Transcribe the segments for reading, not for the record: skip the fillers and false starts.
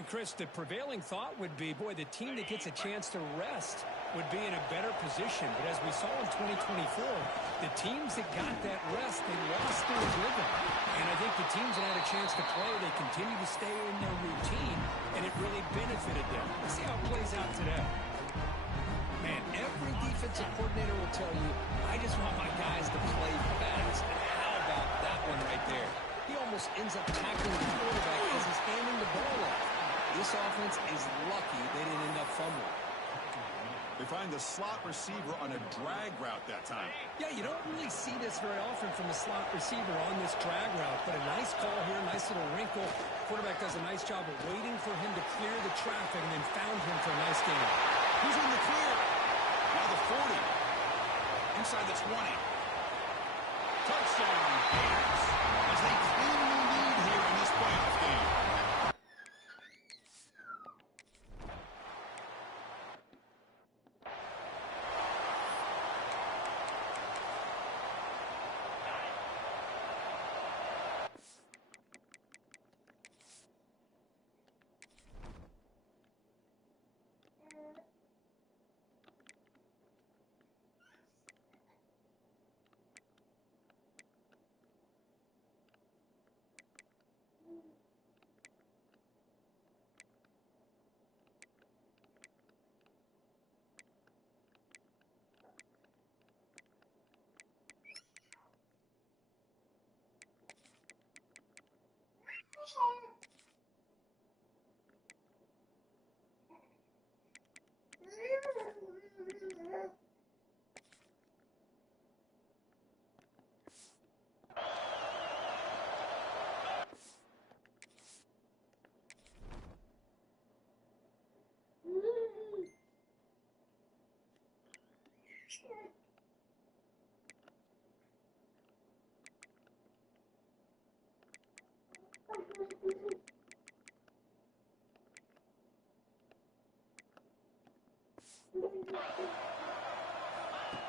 And Chris, the prevailing thought would be, boy, the team that gets a chance to rest would be in a better position. But as we saw in 2024, the teams that got that rest, they lost their rhythm. And I think the teams that had a chance to play, they continue to stay in their routine, and it really benefited them. Let's see how it plays out today. Man, every defensive coordinator will tell you, I just want my guys to play fast. And how about that one right there? He almost ends up tackling the quarterback as he's handing the ball off. This offense is lucky they didn't end up fumbling. They find the slot receiver on a drag route that time. Yeah, you don't really see this very often from a slot receiver on this drag route, but a nice call here, nice little wrinkle. Quarterback does a nice job of waiting for him to clear the traffic and then found him for a nice gain. Who's in the clear? Now the 40. Inside the 20. Touchdown, Bears, as they claim the lead here in this playoff game.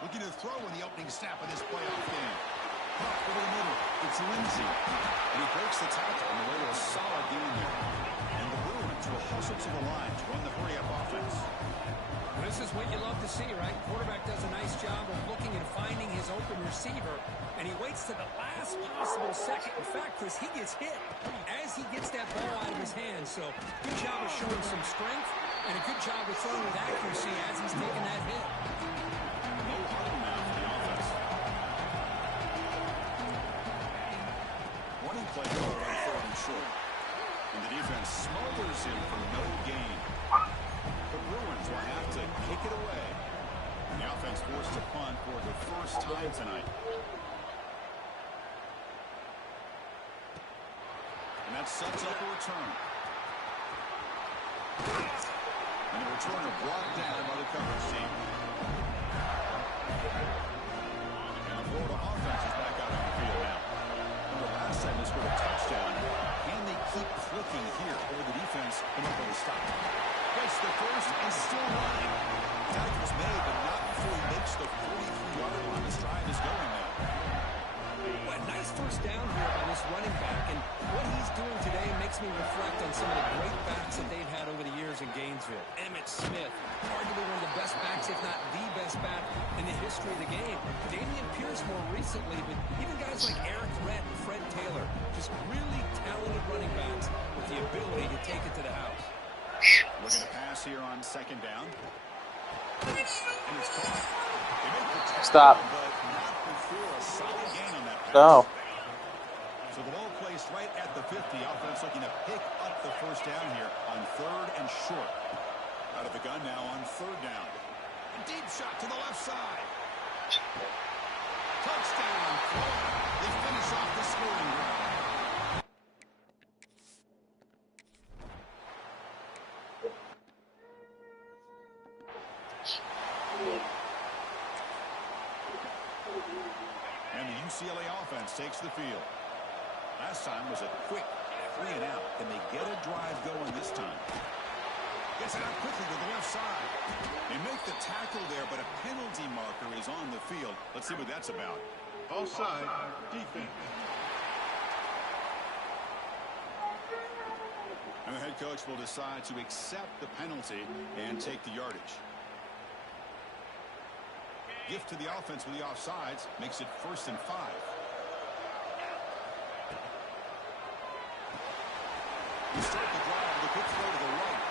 Looking to throw in the opening snap of this playoff game. Puck over the middle. It's Lindsay. And he breaks the tackle on the way to a solid game there. And the Bruins will hustle to the line to run the hurry-up offense. This is what you love to see, right? Quarterback does a nice job of looking and finding his open receiver, and he waits to the last possible second. In fact, Chris, he gets hit as he gets that ball out of his hands. So good job of showing some strength, and a good job of throwing with accuracy as he's taking that hit. No huddle now for the offense. Running play called on 3rd and short. And the defense smothers him for no gain. The Bruins will have to kick it away. And the offense forced to punt for the first time tonight. And that sets up a return. And the returner brought down by the coverage team. And the Florida offense is back out on the field now. Remember last time they scored a touchdown. Can they keep clicking here? Or the defense can able to stop? Gets the first and still running. Tackles made, but not before he makes the 43-yard line. This drive is going now. Well, nice first down here by this running back, and what he's doing today makes me reflect on some of the great backs that they've had over the years in Gainesville. Emmitt Smith, arguably one of the best backs, if not the best back in the history of the game. Damian Pierce more recently, but even guys like Eric Rett and Fred Taylor, just really talented running backs with the ability to take it to the house. Looking to pass here on 2nd down. And it's caught. Stop. But not before a solid gain on that pass. No. So the ball placed right at the 50. Offense looking to pick up the first down here on 3rd and short. Out of the gun now on 3rd down. A deep shot to the left side. Touchdown, Florida. They finish off the scoring drive. And the UCLA offense takes the field. Last time was a quick 3 and out. Can they get a drive going this time? Gets it out quickly to the left side. They make the tackle there, but a penalty marker is on the field. Let's see what that's about. Offside, defense. And the head coach will decide to accept the penalty and take the yardage. Gift to the offense with the offsides makes it 1st and 5. You start the drive with a quick throw to the right.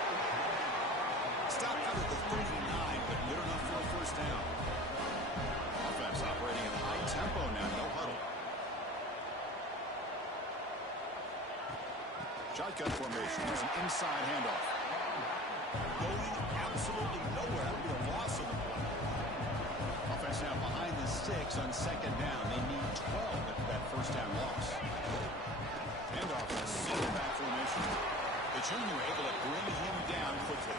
Stop out at the 39, but good enough for a 1st down. Offense operating at high tempo now, no huddle. Shotgun formation. There's an inside handoff. Going absolutely nowhere. That would be a loss of the play. Offense now behind the 6 on 2nd down. They need 12 after that 1st down loss. Handoff in a single back formation. The junior able to bring him down quickly.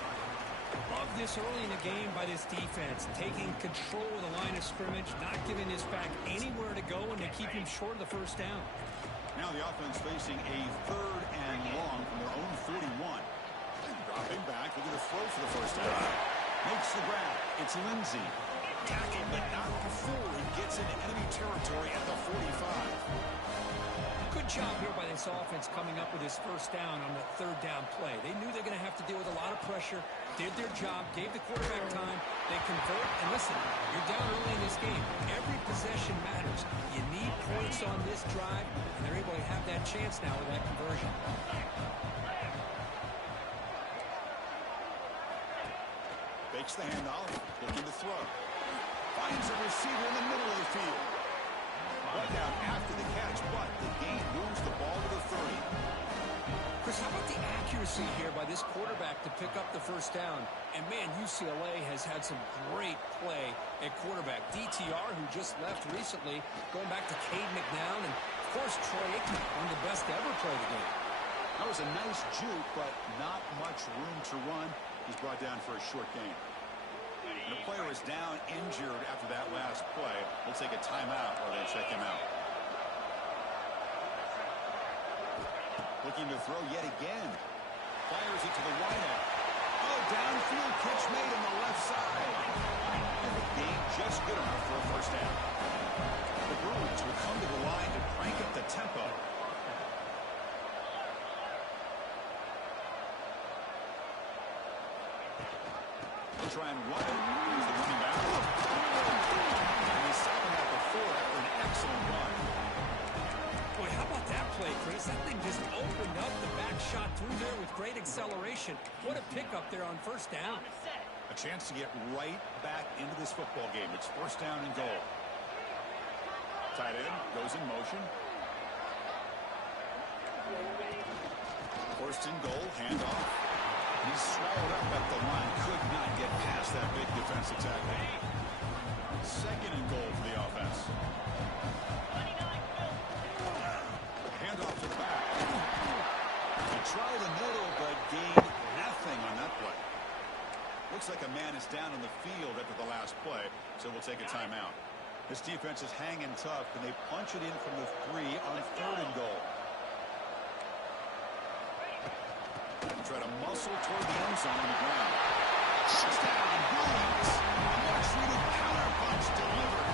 Love this early in the game by this defense. Taking control of the line of scrimmage, not giving this back anywhere to go, and they keep him short of the 1st down. Now the offense facing a 3rd and long from their own 41. Dropping back, looking to throw for the 1st down. Makes the grab. It's Lindsey. Tackled, but not before he gets into enemy territory at the 45. Good job here by this offense coming up with his 1st down on the 3rd down play. They knew they were going to have to deal with a lot of pressure, did their job, gave the quarterback time, they convert, and listen, you're down early in this game. Every possession matters. You need points on this drive, and they're able to have that chance now with that conversion. Fakes the handoff, looking to throw. Finds a receiver in the middle of the field. Brought down after the catch, but the game moves the ball to the 30. Chris, how about the accuracy here by this quarterback to pick up the 1st down? And, man, UCLA has had some great play at quarterback. DTR, who just left recently, going back to Cade McNown, and, of course, Troy Aikman, one of the best to ever play the game. That was a nice juke, but not much room to run. He's brought down for a short gain. And the player is down injured after that last play. We'll take a timeout while they check him out. Looking to throw yet again. Fires it to the wideout. Oh, downfield catch made on the left side. And the game just good enough for a 1st down. The Bruins will come to the line to crank up the tempo. They'll try and run it. Here's the running back. And he's stopping that before after an excellent run. Boy, how about that play, Chris? That thing just opened up. The back shot through there with great acceleration. What a pickup there on 1st down. A chance to get right back into this football game. It's 1st down and goal. Tight end goes in motion. 1st and goal, handoff. He's swallowed up at the line. Could not get past that big defensive tackle. 2nd and goal for the offense. Handoff to the back. He tried the middle, but gained nothing on that play. Looks like a man is down on the field after the last play, so we'll take a timeout. This defense is hanging tough, and they punch it in from the 3 on 3rd and goal. Try to muscle toward the end zone on the ground. Touchdown, Bruins. A much-needed counter punch delivered.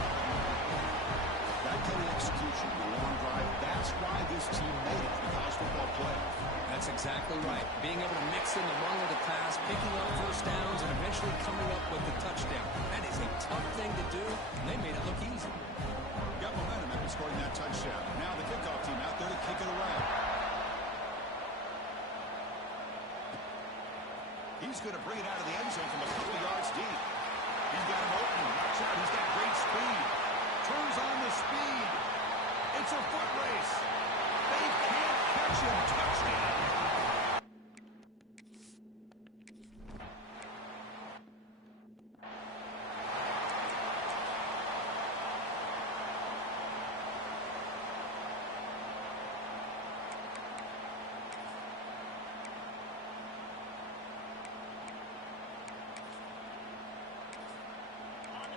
That kind of execution, the long drive, that's why this team made it to the college football playoff. That's exactly right. Being able to mix in the run with the pass, picking up 1st downs, and eventually coming up with the touchdown. That is a tough thing to do, and they made it look easy. Got momentum after scoring that touchdown. Now the kickoff team out there to kick it away. He's going to bring it out of the end zone from a couple yards deep. He's got him open. Watch out. He's got great speed. Turns on the speed. It's a foot race. They can't catch him. Touchdown.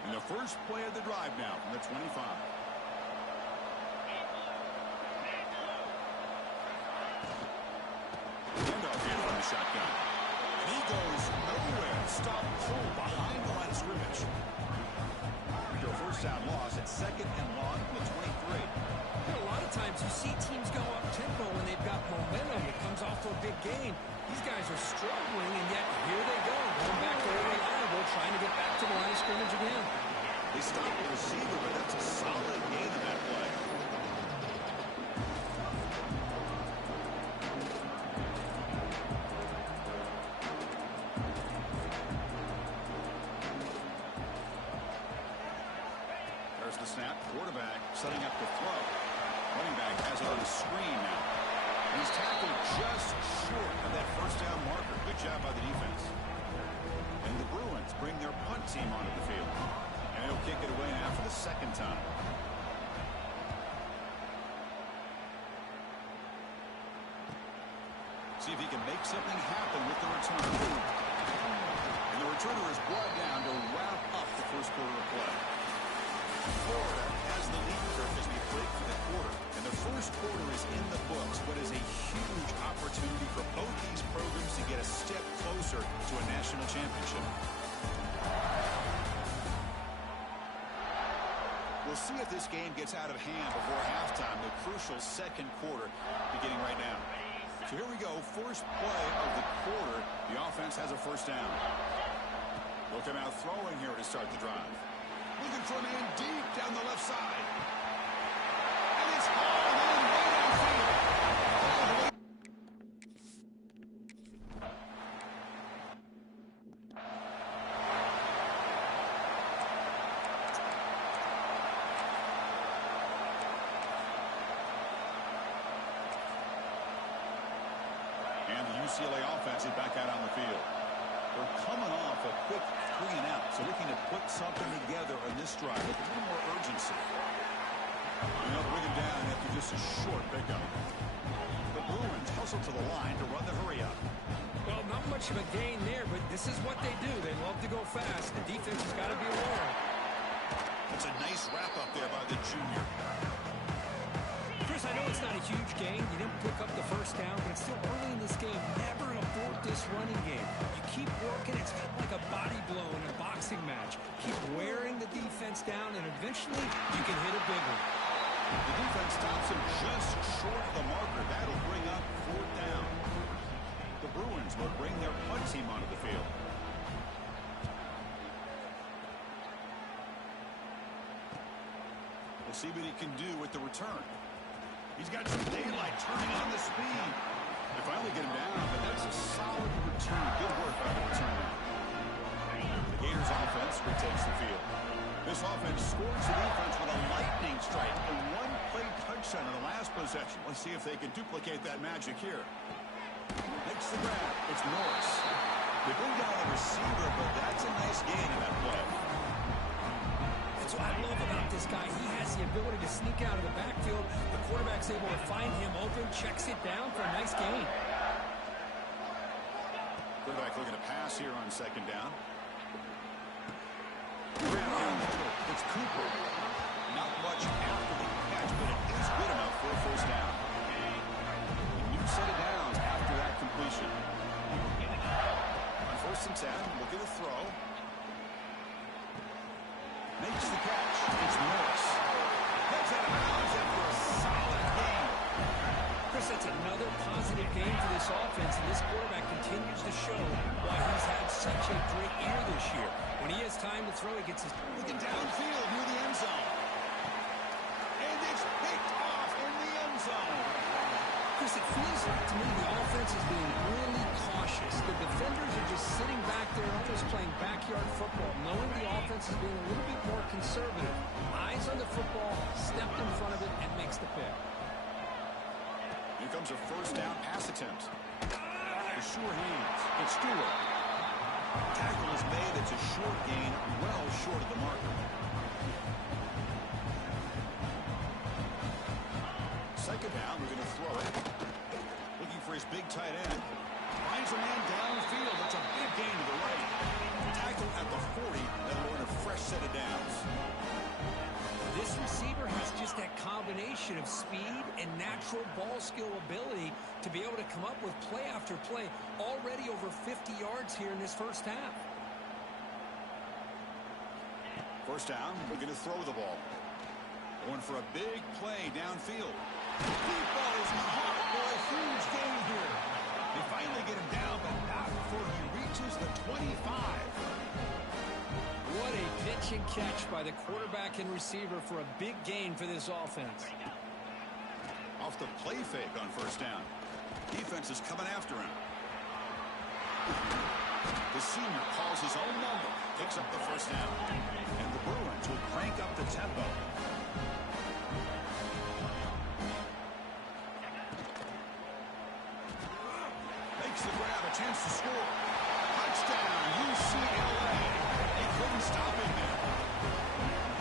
And the first play of the drive now from the 25. stop pull behind the line of scrimmage. After a first down loss, it's 2nd and long from the 23. You know, a lot of times you see teams go up-tempo when they've got momentum. It comes off to a big gain. These guys are struggling, and yet here they go, going back to reliable, trying to get back to the line of scrimmage again. They stopped the receiver, but that's a solid gain in that play. There's the snap. Quarterback setting up the throw. Running back has it on the screen now. And he's tackled just short of that first down marker. Good job by the defense. And the Bruins bring their punt team onto the field. And he'll kick it away now for the 2nd time. See if he can make something happen with the return. And the returner is brought down to wrap up the first quarter of play. Florida has the lead as we break for the quarter. And the first quarter is in the books. What is a huge opportunity for both these programs to get a step closer to a national championship. We'll see if this game gets out of hand before halftime. The crucial 2nd quarter beginning right now. So here we go. First play of the quarter. The offense has a first down. They'll come out throwing here to start the drive. Looking for a man deep down the left side. And it's hauled in way downfield. And the UCLA offense is back out on the field. They're coming off a quick 3-and-out, so looking to put something together on this drive with a little more urgency. And they'll bring him down after just a short pickup. The Bruins hustle to the line to run the hurry up. Well, not much of a gain there, but this is what they do. They love to go fast. The defense has got to be aware. That's a nice wrap-up there by the junior. Chris, I know it's not a huge gain. You didn't pick up the first down, but it's still early in this game. Never abort this running game. You keep working. It's kind of like a body blow in a boxing match. Keep wearing the defense down, and eventually you can hit a big one. The defense stops him just short of the marker. That'll bring up 4th down. The Bruins will bring their punt team onto the field. We'll see what he can do with the return. He's got some daylight turning on the speed. They finally get him down, but that's a solid return. Good work by the returner. The Gators offense retakes the field. This offense scores the defense with a lightning strike. A one-play touchdown in the last possession. Let's see if they can duplicate that magic here. Makes the grab. It's Morris. They bring down the receiver, but that's a nice gain in that play. That's what I love about this guy. He has the ability to sneak out of the backfield. The quarterback's able to find him open, checks it down for a nice gain. Quarterback looking to pass here on 2nd down. It's Cooper. Not much after the catch, but it is good enough for a first down. A new set of downs after that completion. On 1st and 10, look at the throw. Makes the catch. It's Morris. Heads out of bounds after a solid game. Chris, that's another positive game for this offense, and this quarterback continues to show why he's had such a great year this year. When he has time to throw, he gets his... Looking downfield near the end zone. And it's picked off in the end zone. Chris, it feels like to me the offense is being really cautious. The defenders are just sitting back there almost playing backyard football, knowing the offense is being a little bit more conservative. Eyes on the football, stepped in front of it, and makes the pick. Here comes a first down pass attempt. The sure hands. It's Stewart. Tackle is made. It's a short gain, well short of the marker. 2nd down, we're going to throw it. Looking for his big tight end. Finds a man downfield. That's a big gain to the right. Tackle at the 40. That'll earn a fresh set of downs. This receiver has just that combination of speed and natural ball skill ability to be able to come up with play after play. Already over 50 yards here in this first half. First down, we're going to throw the ball. Going for a big play downfield. Deep ball is caught for a huge gain here. They finally get him down, but not before he reaches the 25. What a pitch and catch by the quarterback and receiver for a big gain for this offense. Off the play fake on first down. Defense is coming after him. The senior calls his own number, picks up the first down. And the Bruins will crank up the tempo. Makes the grab, a chance to score. Touchdown, UCLA. They couldn't stop him there.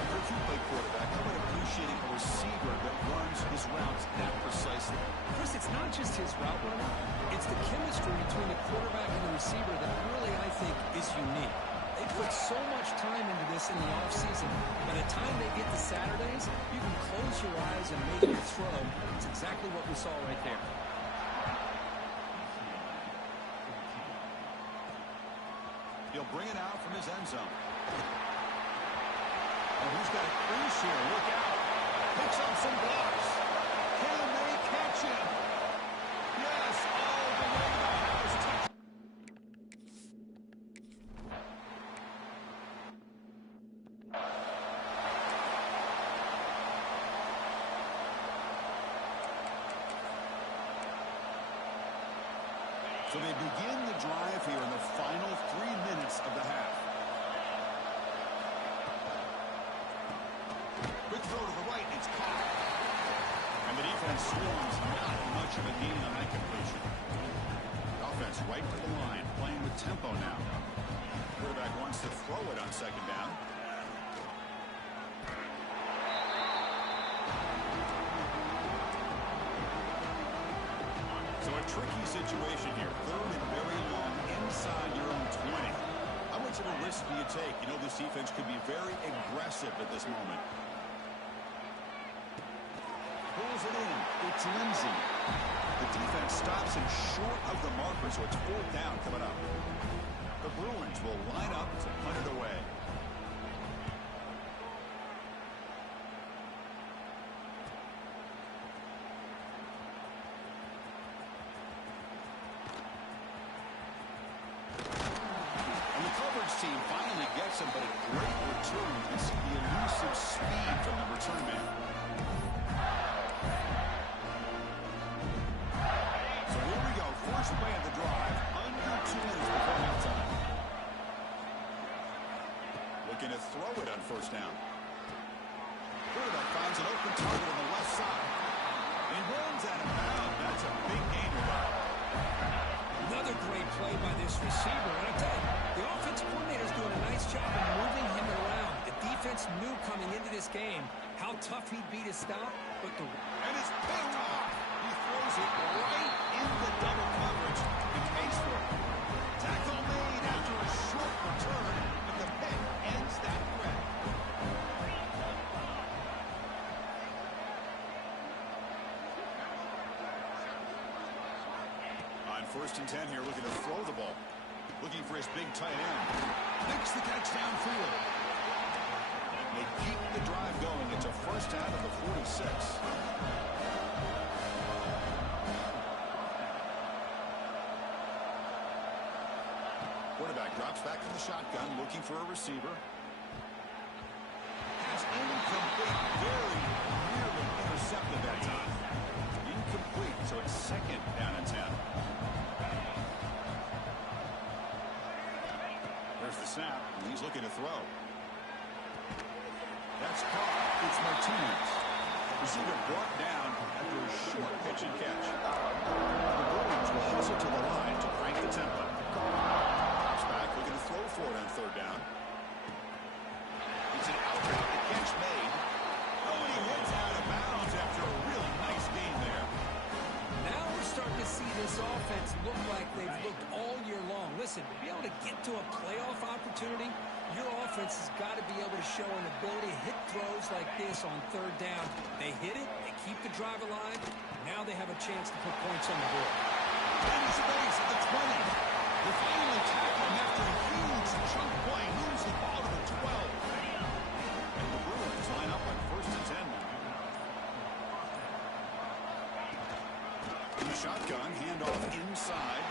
For a two-play quarterback, I would appreciate a receiver that runs his routes that precisely. Chris, it's not just his route running. It's the chemistry between the quarterback and the receiver that really, I think, is unique. They put so much time into this in the offseason. By the time they get to Saturdays, you can close your eyes and make your throw. It's exactly what we saw right there. He'll bring it out from his end zone. Oh, he's got a crease here. Look out. Picks up some blocks. Can they catch him? Yes, all the way to the house. So they begin the drive here in the final 3 minutes of the half. Quick throw to the right, it's caught. And the defense swarms, not much of a gain on that completion. The offense right to the line, playing with tempo now. Quarterback wants to throw it on second down. So a tricky situation here. Third and very long inside your own 20. How much of a risk do you take? You know, this defense could be very aggressive at this moment. Pulls it in. It's Lindsay. The defense stops him short of the marker, so it's fourth down coming up. The Bruins will line up to punt it away. Team finally gets him, but a great return. You can see the elusive speed from the return man. So here we go. First play of the drive. Under 2 minutes before halftime. Looking to throw it on first down. Quarterback finds an open target on the left side. He runs out of bounds. That's a big gain to run. Another great play by this receiver. And I tell you, the offensive coordinator is doing a nice job of moving him around. The defense knew coming into this game how tough he'd be to stop. But and it's picked off. He throws it right in the double coverage. He pays for it. Tackle made after a short return, but the pick ends that threat. On first and 10 here, looking to throw the ball. Looking for his big tight end. Makes the catch downfield. They keep the drive going. It's a first down of the 46. Quarterback drops back in the shotgun, looking for a receiver. Pass incomplete. Very nearly intercepted that time. Incomplete, so it's second down and 10. There's the snap, and he's looking to throw. That's caught. It's Martinez. Receiver brought down after a short pitch and catch. The Bruins will hustle to the line to crank the tempo. Drops back, looking to throw for it on third down. It's an outright catch made. Oh, and he hits out of bounds after a really nice game there. now we're starting to see this offense look like they've looked all year long. Listen, to be able to get to a playoff opportunity, your offense has got to be able to show an ability to hit throws like this on third down. They hit it, they keep the drive alive. Now they have a chance to put points on the board. And he's base at the 20. They finally tackle him after a huge chunk play. Moves the ball to the 12. Shotgun, handoff inside.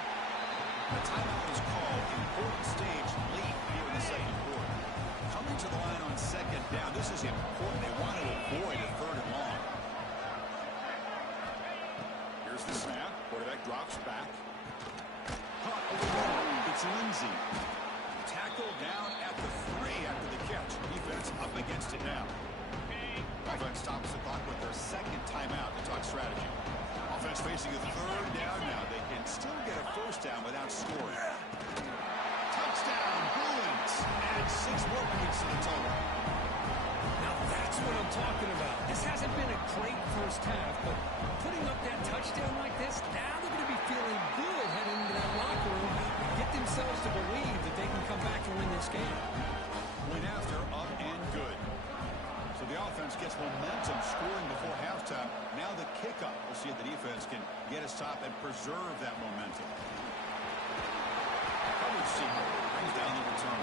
The timeout is called. Important stage late here in the second quarter. Coming to the line on second down. This is important. They want to avoid a third and long. Here's the snap. Quarterback drops back. Caught over. It's Lindsey. Tackled down at the 3 after the catch. Defense up against it now. Offense stops the clock with their second timeout to talk strategy. Offense facing a third down now. They can still get a first down without scoring. Touchdown, Bruins. And 6 more points to the total. Now that's what I'm talking about. This hasn't been a great first half, but putting up that touchdown like this, now they're going to be feeling good heading into that locker room and get themselves to believe that they can come back and win this game. Point after, up and good. So the offense gets momentum scoring before halftime. Now the kickoff. We'll see if the defense can get a stop and preserve that momentum. Coverage seeker brings down the return.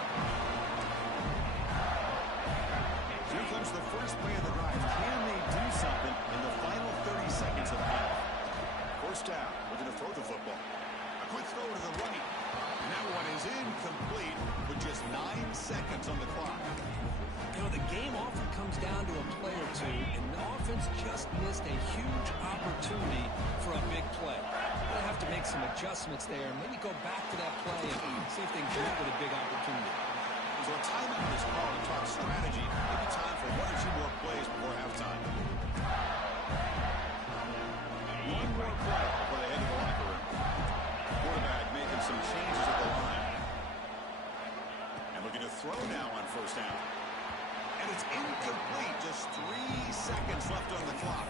Here comes the first play of the drive. Can they do something in the final 30 seconds of the half? First down. Looking to throw the football. A quick throw to the right. And that one is incomplete with just 9 seconds on the clock. You know, the game often comes down to a play or two, and the offense just missed a huge opportunity for a big play. They'll have to make some adjustments there, and maybe go back to that play and see if they can come up with a big opportunity. So a timeout is called to talk strategy. Maybe time for 1 or 2 more plays before halftime. One more play before they head to the locker room. Quarterback making some changes at the line. And looking to throw now on first down. And it's incomplete. Just 3 seconds left on the clock.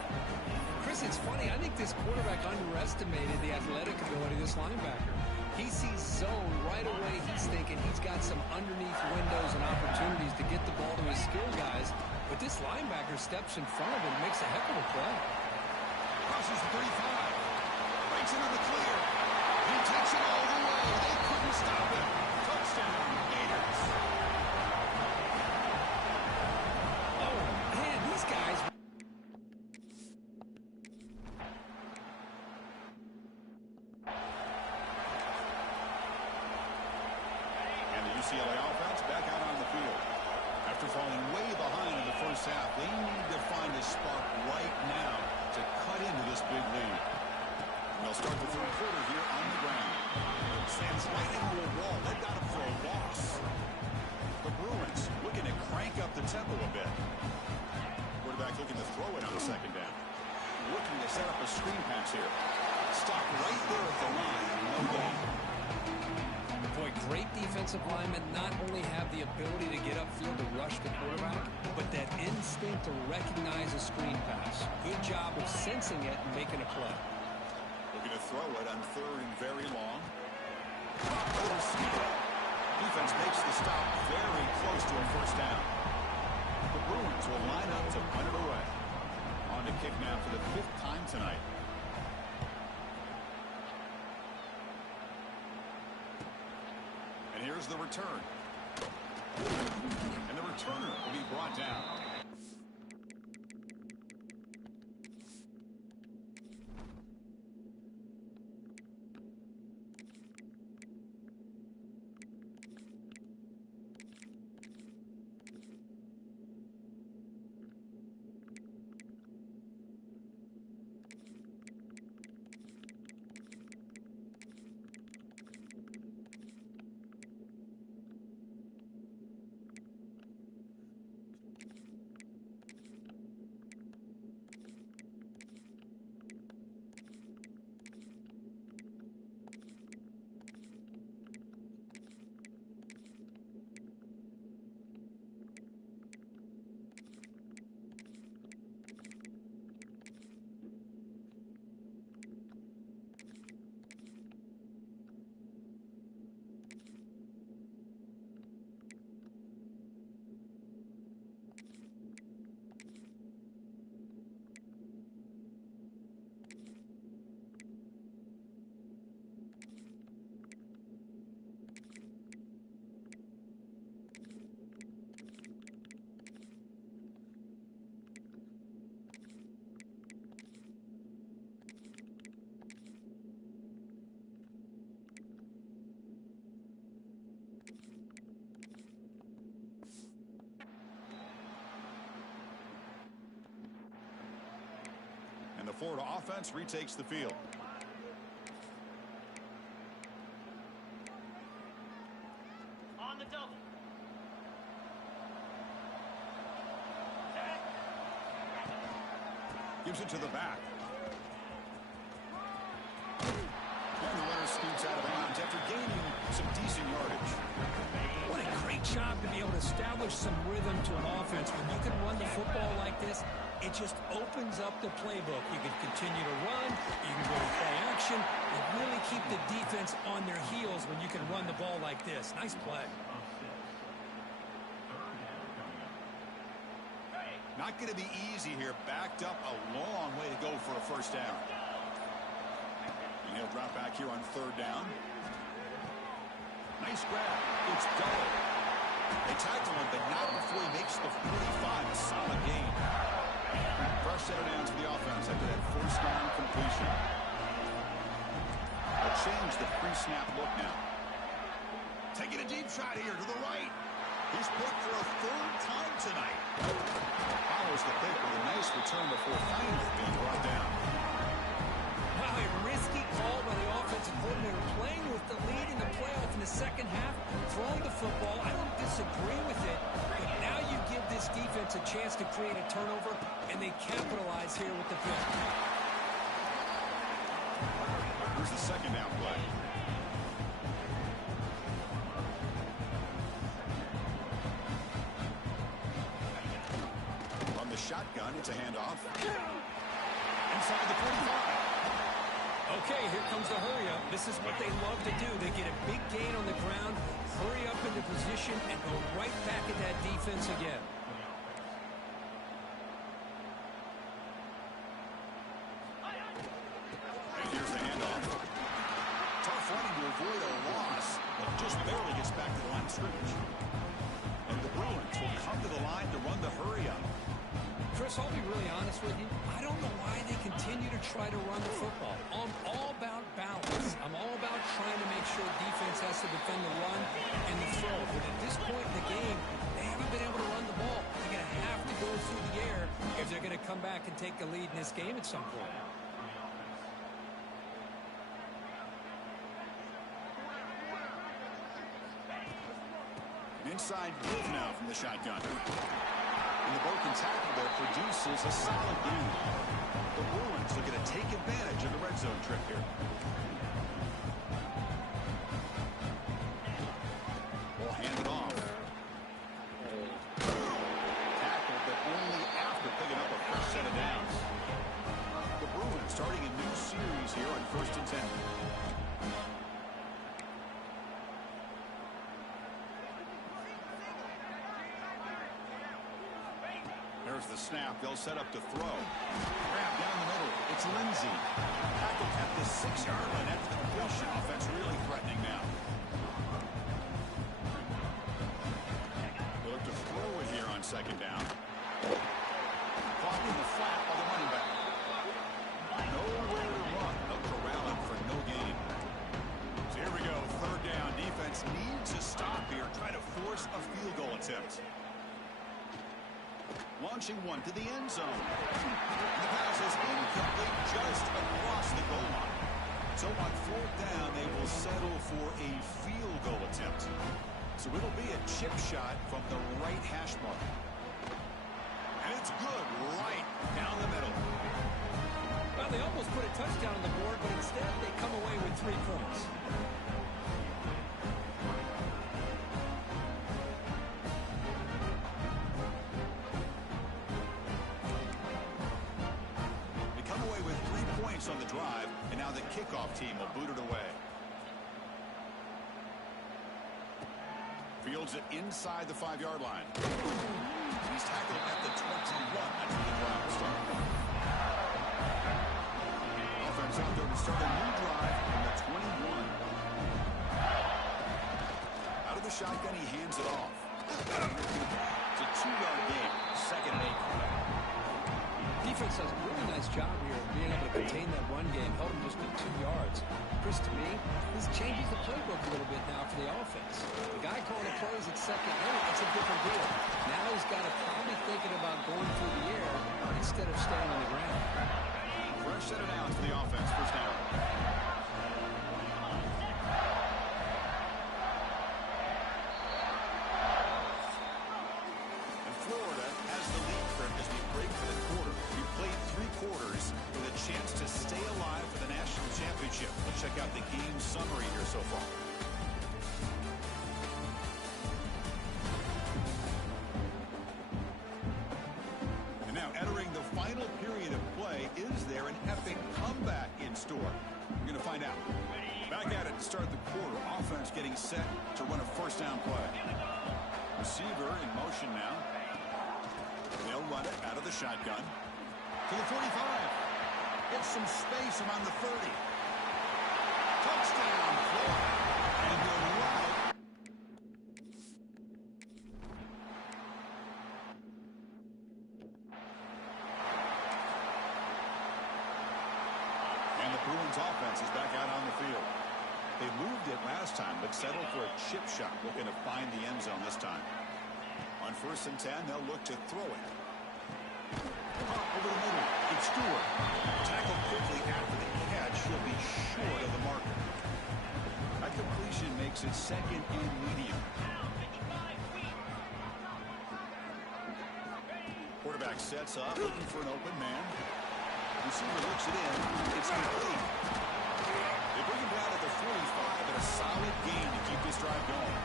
Chris, it's funny. I think this quarterback underestimated the athletic ability of this linebacker. He sees zone right away. He's thinking he's got some underneath windows and opportunities to get the ball to his skill guys. But this linebacker steps in front of him and makes a heck of a play. Crosses the 35. Breaks into the clear. He takes it all the way. They couldn't stop him. Touchdown, Gators. Oh, man, these guys... UCLA offense back out on the field. After falling way behind in the first half, they need to find a spark right now to cut into this big lead. And they'll start the third quarter here on the ground. Stands right into a wall. They've got him for a loss. The Bruins looking to crank up the tempo a bit. Quarterback looking to throw it on the second down. Looking to set up a screen pass here. Stop right there at the line. No gain. Boy, great defensive linemen not only have the ability to get upfield to rush the quarterback, but that instinct to recognize a screen pass. Good job of sensing it and making a play. Looking to throw it on third and very long. Defense makes the stop very close to a first down. The Bruins will line up to punt it away. On to kick now for the 5th time tonight. And here's the return. And the returner will be brought down. Florida offense retakes the field. On the double. Gives it to the back. And the runner scoots out of bounds after gaining some decent yardage. What a great job to be able to establish some rhythm to an offense. When you can run the football like this, it just opens up the playbook. You can continue to run, you can go to play action, and really keep the defense on their heels when you can run the ball like this. Nice play. Not going to be easy here. Backed up a long way to go for a first down. And he'll drop back here on third down. Nice grab. It's double. They tackle him, but not before he makes the 45. A solid gain. Fresh set of downs for the offense after that first down completion. They'll change the pre-snap look now. Taking a deep shot here to the right. He's picked for a third time tonight. Follows the pick with a nice return before finally being brought down. Wow, a risky call by the offensive coordinator, playing with the lead in the playoff in the second half, throwing the football. I don't disagree with it, but now you give this defense a chance to create a turnover, and they capitalize here with the pick. Here's the second down play. From the shotgun, it's a handoff. Inside the 45. Okay, here comes the hurry up. This is what they love to do. They get a big gain on the ground, hurry up into position, and go right back at that defense again. And here's the handoff. Tough running to avoid a loss, but just barely gets back to the line of scrimmage. And the Bruins will come to the line to run the hurry up. Chris, I'll be really honest with you. I don't know why they continue to try to run the football. I'm all about balance. I'm all about trying to make sure defense has to defend the run and the throw. But at this point in the game, they haven't been able to run the ball. They're going to have to go through the air if they're going to come back and take the lead in this game at some point. An inside move now from the shotgun. And the broken tackle there produces a solid gain. The Bruins are going to take advantage of the red zone trip here. We'll hand it off. Tackled, but only after picking up a fresh set of downs. The Bruins starting a new series here on 1st and 10. There's the snap. They'll set up to throw. Grab down the middle. It's Lindsey. Tackled at the 6-yard line after the completion. Offense really threatening now. They'll look to throw it here on second down. Caught in the flat by the running back. Nowhere to run. They'll corral him for no gain. So here we go. Third down. Defense needs to stop here. Try to force a field goal attempt. Launching one to the end zone. The pass is incomplete just across the goal line. So on fourth down, they will settle for a field goal attempt. So it'll be a chip shot from the right hash mark. And it's good right down the middle. Well, they almost put a touchdown on the board, but instead they come away with 3 points. On the drive, and now the kickoff team will boot it away. Fields it inside the 5-yard line. He's tackled at the 21. That's where the drive will start. Offense out there to start a new drive from the 21. Out of the shotgun, he hands it off. It's a 2-yard gain, 2nd and 8. Defense does a really nice job here of being able to contain that run game, held him just to 2 yards. Chris, to me, this changes the playbook a little bit now for the offense. The guy calling the plays at second, it's a different deal. Now he's got to probably thinking about going through the air instead of staying on the ground. set it down for the offense. First down. Florida has the lead for as we break for the quarter. We played 3 quarters with a chance to stay alive for the national championship. Let's check out the game summary here so far. And now entering the final period of play, is there an epic comeback in store? We're going to find out. Back at it to start the quarter. Offense getting set to run a first down play. Receiver in motion now. They'll run it out of the shotgun to the 45. Gets some space around the 30. Touchdown, Florida. And they're right. And the Bruins offense is back out on the field. They moved it last time, but settled for a chip shot, looking to find the end zone this time. On 1st and 10, they'll look to throw it. Over the middle, it's Stewart. Tackled quickly after the catch. He'll be short of the marker. That completion makes it 2nd and medium. Quarterback sets up, looking for an open man. Receiver looks it in. It's complete. They bring him down at the 45, and a solid gain to keep this drive going.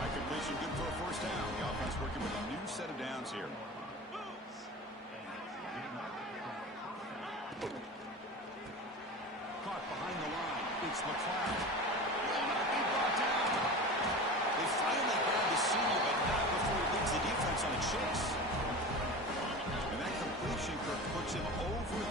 That completion good for a first down. The offense working with a new set of downs here. Caught behind the line. It's McLeod. Will not be brought down. They finally grabbed the senior, but not before he leads the defense on a chase. And that completion puts him over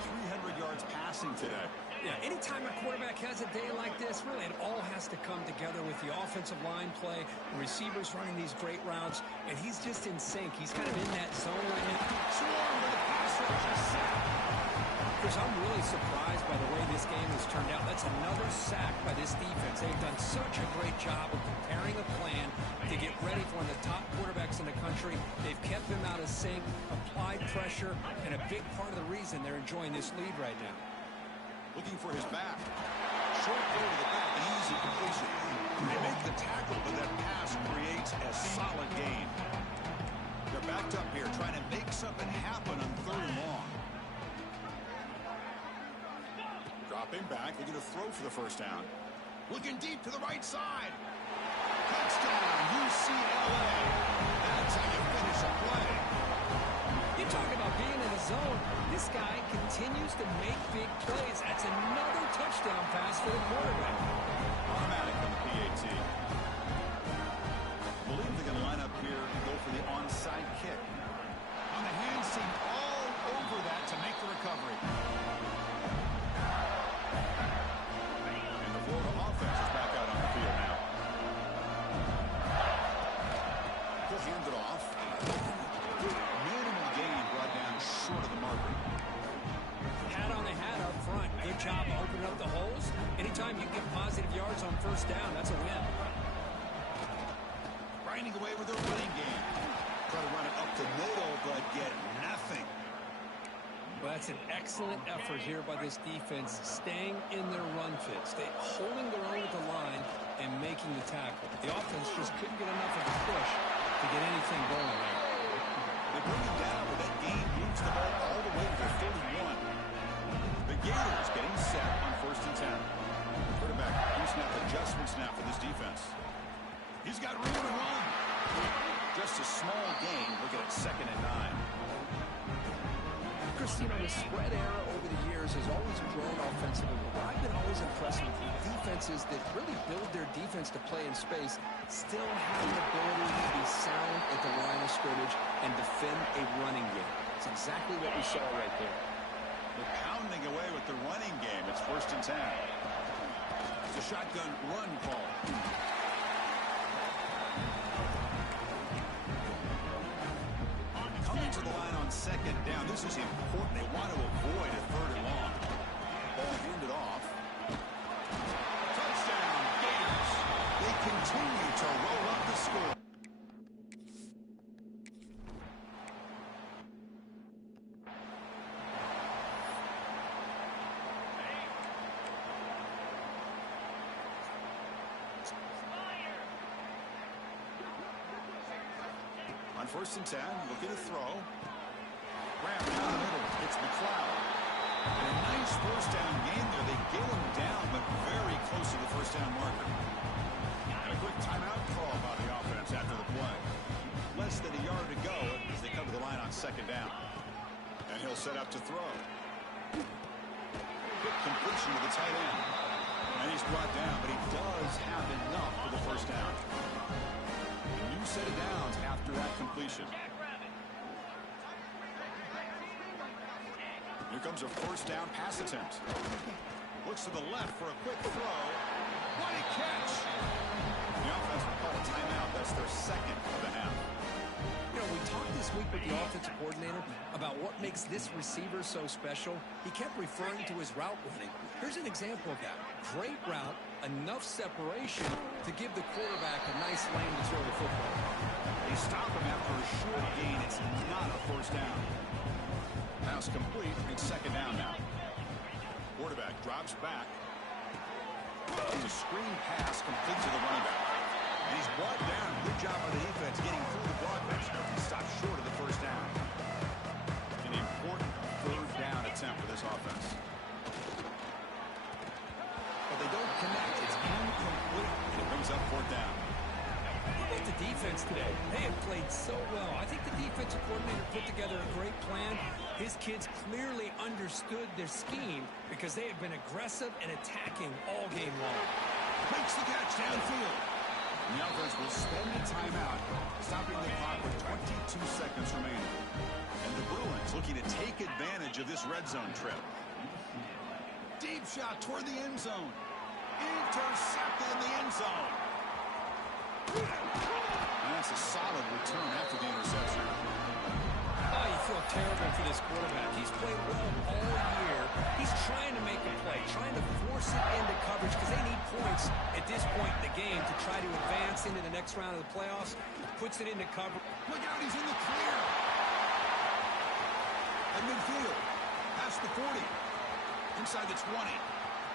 300 yards passing today. Yeah, anytime a quarterback has a day like this, really it all has to come together with the offensive line play, the receivers running these great routes, and he's just in sync. He's kind of in that zone right now. Swarm with the pass rush is set. Chris, I'm really surprised by the way this game has turned out. That's another sack by this defense. They've done such a great job of preparing a plan to get ready for one of the top quarterbacks in the country. They've kept him out of sync, applied pressure, and a big part of the reason they're enjoying this lead right now. Looking for his back. Short throw to the back, an easy completion. They make the tackle, but that pass creates a solid gain. They're backed up here, trying to make something happen on 3rd and long. Dropping back, looking to throw for the first down. Looking deep to the right side. Touchdown, UCLA. That's how you finish a play. You talk about being in the zone. This guy continues to make big plays. That's another touchdown pass for the quarterback. Automatic on the PAT. I believe they're going to line up here and go for the onside kick. On the hand seam all over that to make the recovery. And the Florida offense is back out on the field now. He'll hand it off. Minimal gain brought down short of the marker. Hat on a hat up front. Good job opening up the holes. Anytime you get positive yards on first down, that's a win. Grinding away with their running game. Try to run it up the middle, but get nothing. Well, that's an excellent effort here by this defense, staying in their run fits. They holding their own at the line and making the tackle. The offense just couldn't get enough of a push to get anything going there. They bring him down, but that gain moves the ball all the way to the 31. The Gators getting set on 1st and 10. Quarterback pre-snap adjustment snap for this defense. He's got room to run. Just a small gain. Look at it, 2nd and 9. Christine, the spread era over the years has always grown offensively, but I've been always impressed with defenses that really build their defense to play in space, still have the ability to be sound at the line of scrimmage and defend a running game. It's exactly what we saw right there. They're pounding away with the running game. It's 1st and 10. It's a shotgun run call. Coming to the line on 2nd down. This is important. They want to avoid a 3rd and long. Ball handed off. Touchdown, Gators. They continue to roll up the score. first and 10, looking to throw. Graham down the middle. It's McLeod. And a nice first down game there. They get him down, but very close to the first down marker. And a quick timeout call by the offense after the play. Less than a yard to go as they come to the line on second down. And he'll set up to throw. Quick completion to the tight end. And he's brought down, but he does have enough for the first down. A new set of downs after that completion. Here comes a first down pass attempt. Looks to the left for a quick throw. What a catch! The offense will call a timeout. That's their second of the half. You know, we talked this week with the offensive coordinator about what makes this receiver so special. He kept referring to his route running. Here's an example of that. Great route, enough separation to give the quarterback a nice lane to throw the football. They stop him after a short gain. It's not a first down. Pass complete. It's second down now. Quarterback drops back. It's a screen pass complete to the running back. And he's brought down. Good job by the defense getting through the broadband. He stopped short of the first down. An important third down attempt for this offense. But they don't connect. It's incomplete. And it brings up fourth down. How about the defense today? They have played so well. I think the defensive coordinator put together a great plan. His kids clearly understood their scheme because they have been aggressive and attacking all game long. Makes the catch downfield. And the offense will spend the timeout, stopping the clock with 22 seconds remaining. And the Bruins looking to take advantage of this red zone trip. Deep shot toward the end zone. Intercepted in the end zone. And that's a solid return after the interception. Oh, you feel terrible for this quarterback. He's played well all year. He's trying to make a play, trying to force it into coverage because they need points at this point in the game to try to advance into the next round of the playoffs. Puts it into cover. Look out, he's in the clear. At midfield. Past the 40. Inside the 20.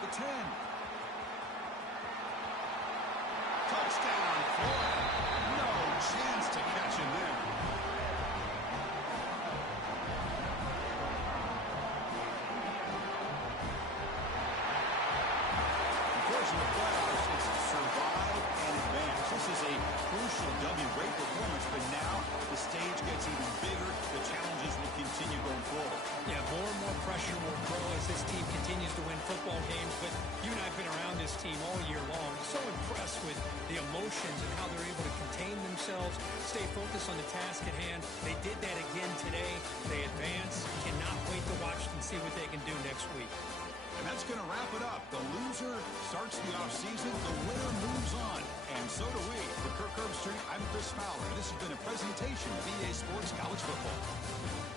The 10. Touchdown, Florida. No chance to catch him there. In the playoffs, it's survive and advance. This is a crucial W. Great performance, but now the stage gets even bigger. The challenges will continue going forward. Yeah, more and more pressure will grow as this team continues to win football games. But you and I have been around this team all year long. So impressed with the emotions and how they're able to contain themselves, stay focused on the task at hand. They did that again today. They advance. Cannot wait to watch and see what they can do next week. And that's going to wrap it up. The loser starts the offseason. The winner moves on. And so do we. For Kirk Herbstreit, I'm Chris Fowler. And this has been a presentation of EA Sports College Football.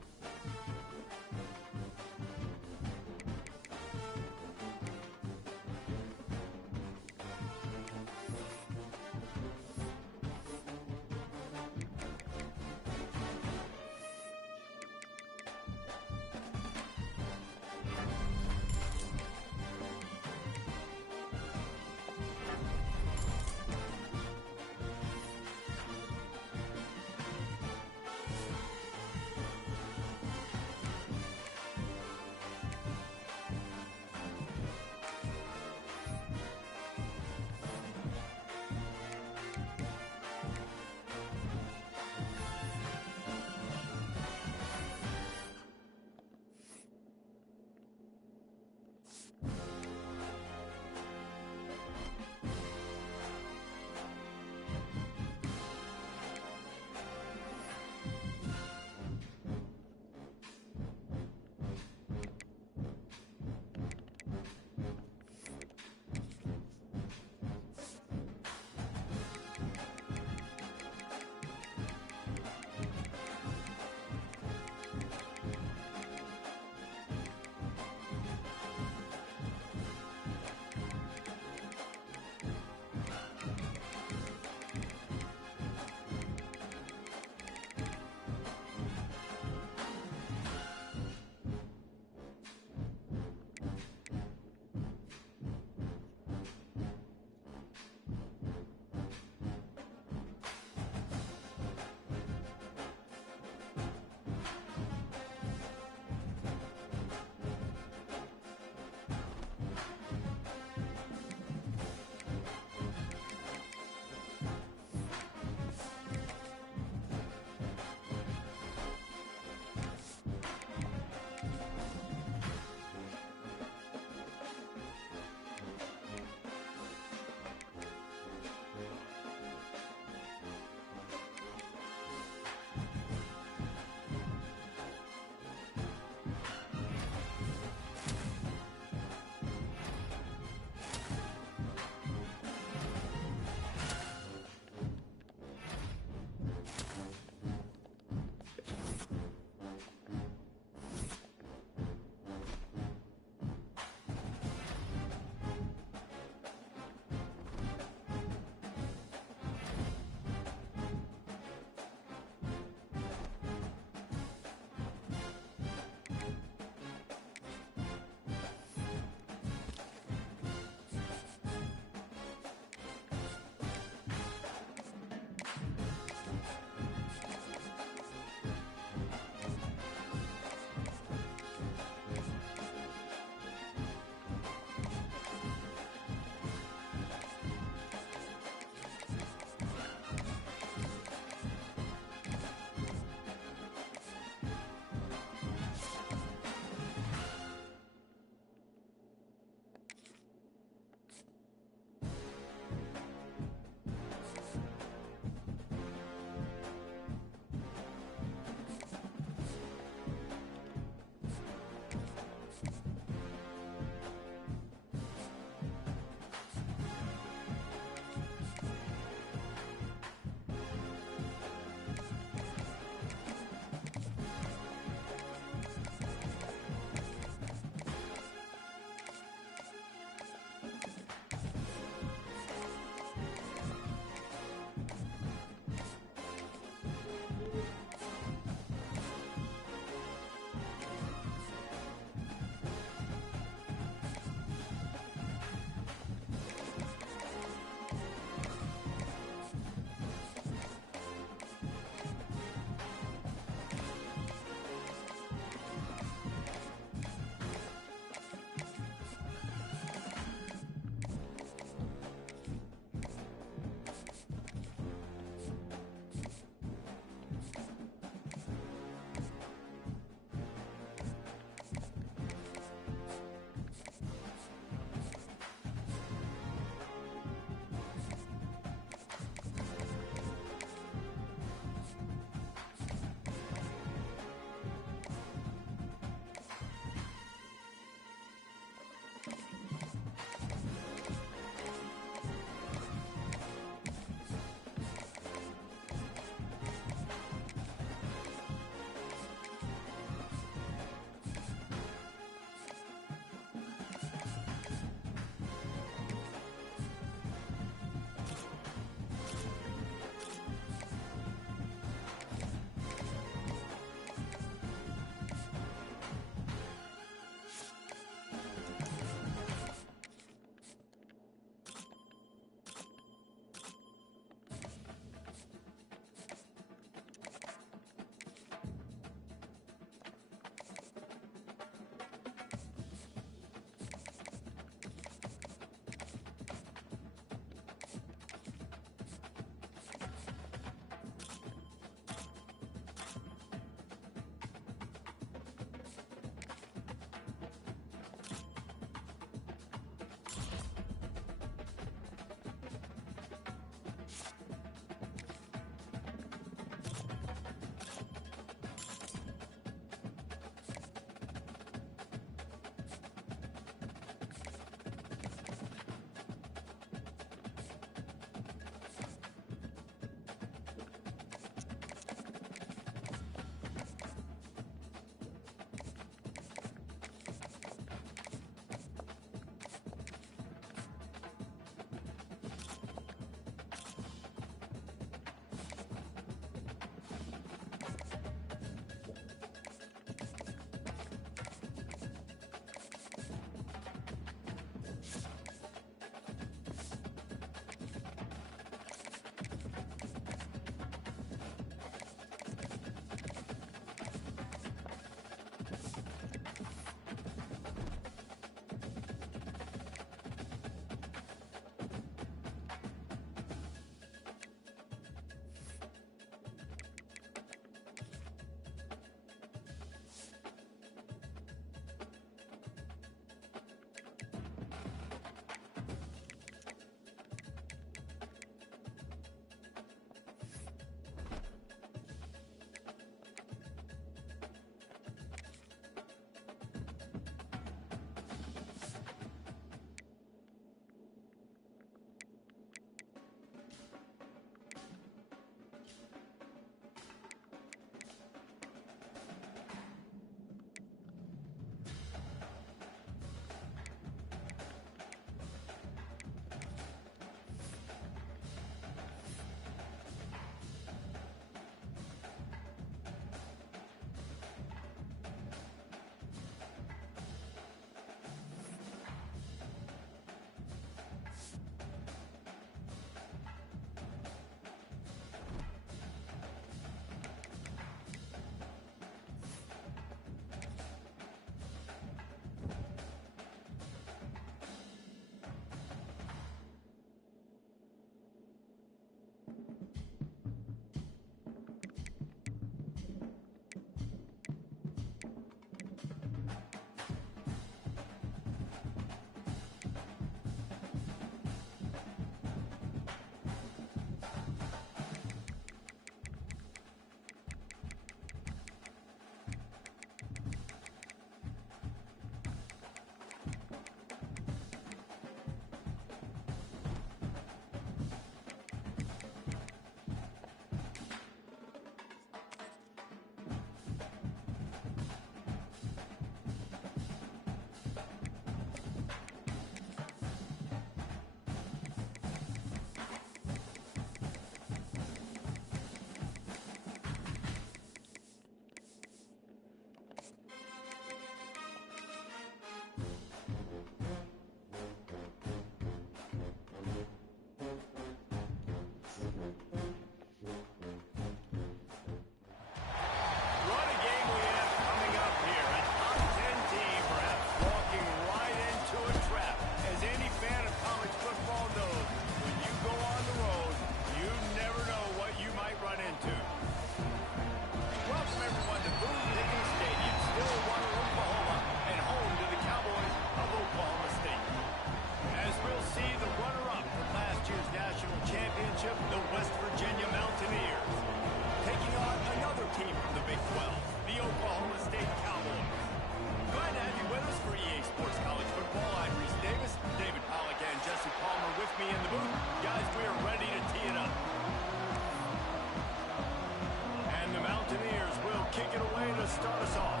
start us off.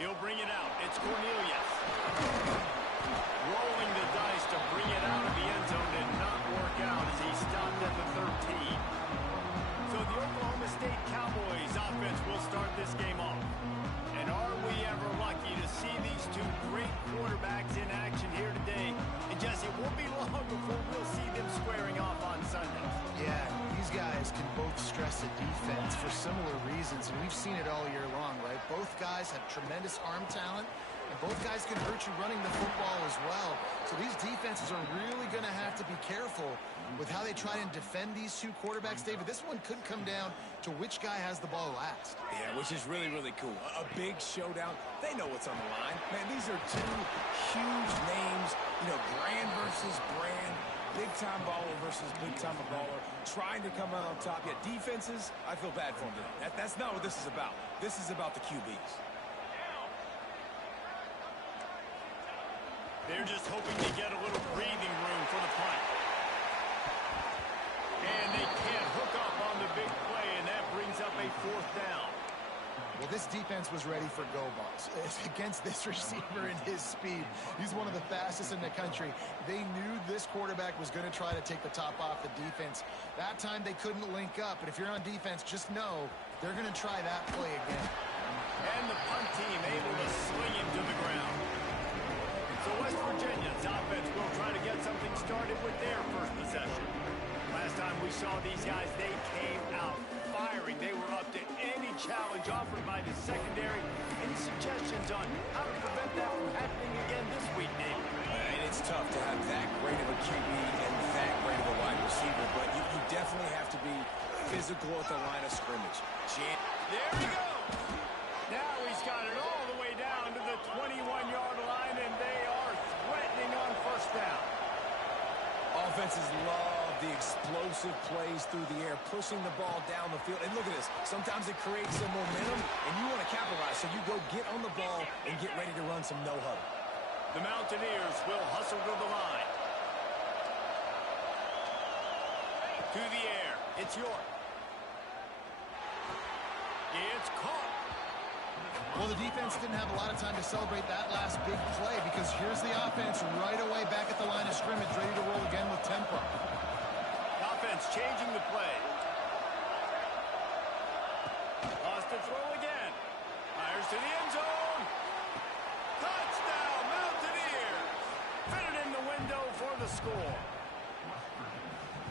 He'll bring it out. It's Cornelius. Rolling the dice to bring it out of the end zone did not work out as he stopped at the 13. So the Oklahoma State Cowboys offense will start this game off. And are we ever lucky to see these two great quarterbacks in action here today? And Jesse, it won't be long before we'll see them squaring off on Sunday. Yeah, these guys can both stress a defense for similar reasons, and we've seen it all year long, right? Both guys have tremendous arm talent, and both guys can hurt you running the football as well. So these defenses are really going to have to be careful with how they try and defend these two quarterbacks, David. This one could come down to which guy has the ball last. Yeah, which is really, really cool. A big showdown. They know what's on the line. Man, these are two huge names. You know, brand versus brand. Big-time baller versus big-time baller. Trying to come out on top. Yeah, defenses, I feel bad for them today. That's not what this is about. This is about the QBs. They're just hoping to get a little breathing room for the punt. And they can't hook up on the big play, and that brings up a 4th down. Well, this defense was ready for go balls. Against this receiver and his speed, he's one of the fastest in the country. They knew this quarterback was going to try to take the top off the defense. That time they couldn't link up, but if you're on defense, just know they're going to try that play again. And the punt team able to sling him to the ground. So West Virginia's offense will try to get something started with their first possession. Last time we saw these guys, they came out firing. They were up to any challenge offered by the secondary. Any suggestions on how to prevent that from happening again this week, Nate? And it's tough to have that great of a QB and that great of a wide receiver, but you definitely have to be physical at the line of scrimmage. There he goes. Now he's got it all the way down to the 21-yard line, and they are threatening on first down. Offenses love the explosive plays through the air, pushing the ball down the field. And look at this. Sometimes it creates some momentum, and you want to capitalize. So you go get on the ball and get ready to run some no-huddle. The Mountaineers will hustle to the line. To the air. It's York. It's caught. Well, the defense didn't have a lot of time to celebrate that last big play because here's the offense right away back at the line of scrimmage, ready to roll again with tempo. Offense changing the play. Lost to throw again. Fires to the end zone. Touchdown, Mountaineers. Fitted in the window for the score.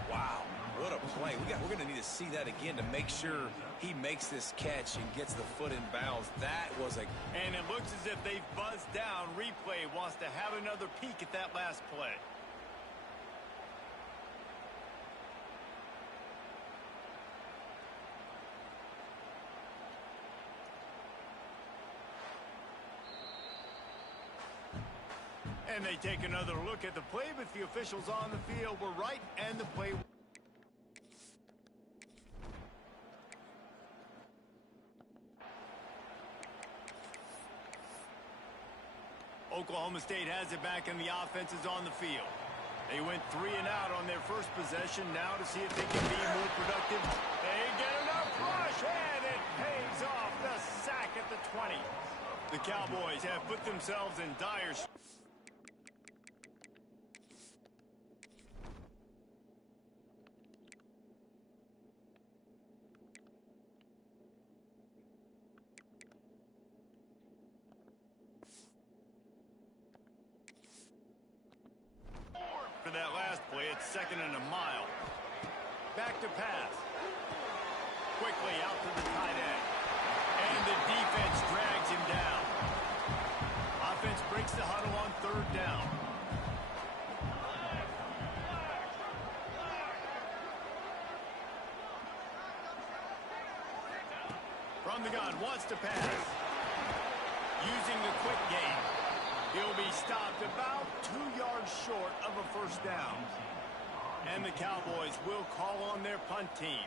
Wow, what a play. We're going to need to see that again to make sure he makes this catch and gets the foot in bounds. That was a... And it looks as if they've buzzed down. Replay wants to have another peek at that last play. And they take another look at the play, but the officials on the field were right, and the play... Oklahoma State has it back, and the offense is on the field. They went 3 and out on their first possession. Now to see if they can be more productive. They get enough rush, and it pays off. The sack at the 20. The Cowboys have put themselves in dire... For that last play, it's 2nd and a mile. Back to pass. Quickly out to the tight end. And the defense drags him down. Offense breaks the huddle on 3rd down. From the gun, wants to pass. Using the quick game. He'll be stopped about 2 yards short of a first down. And the Cowboys will call on their punt team.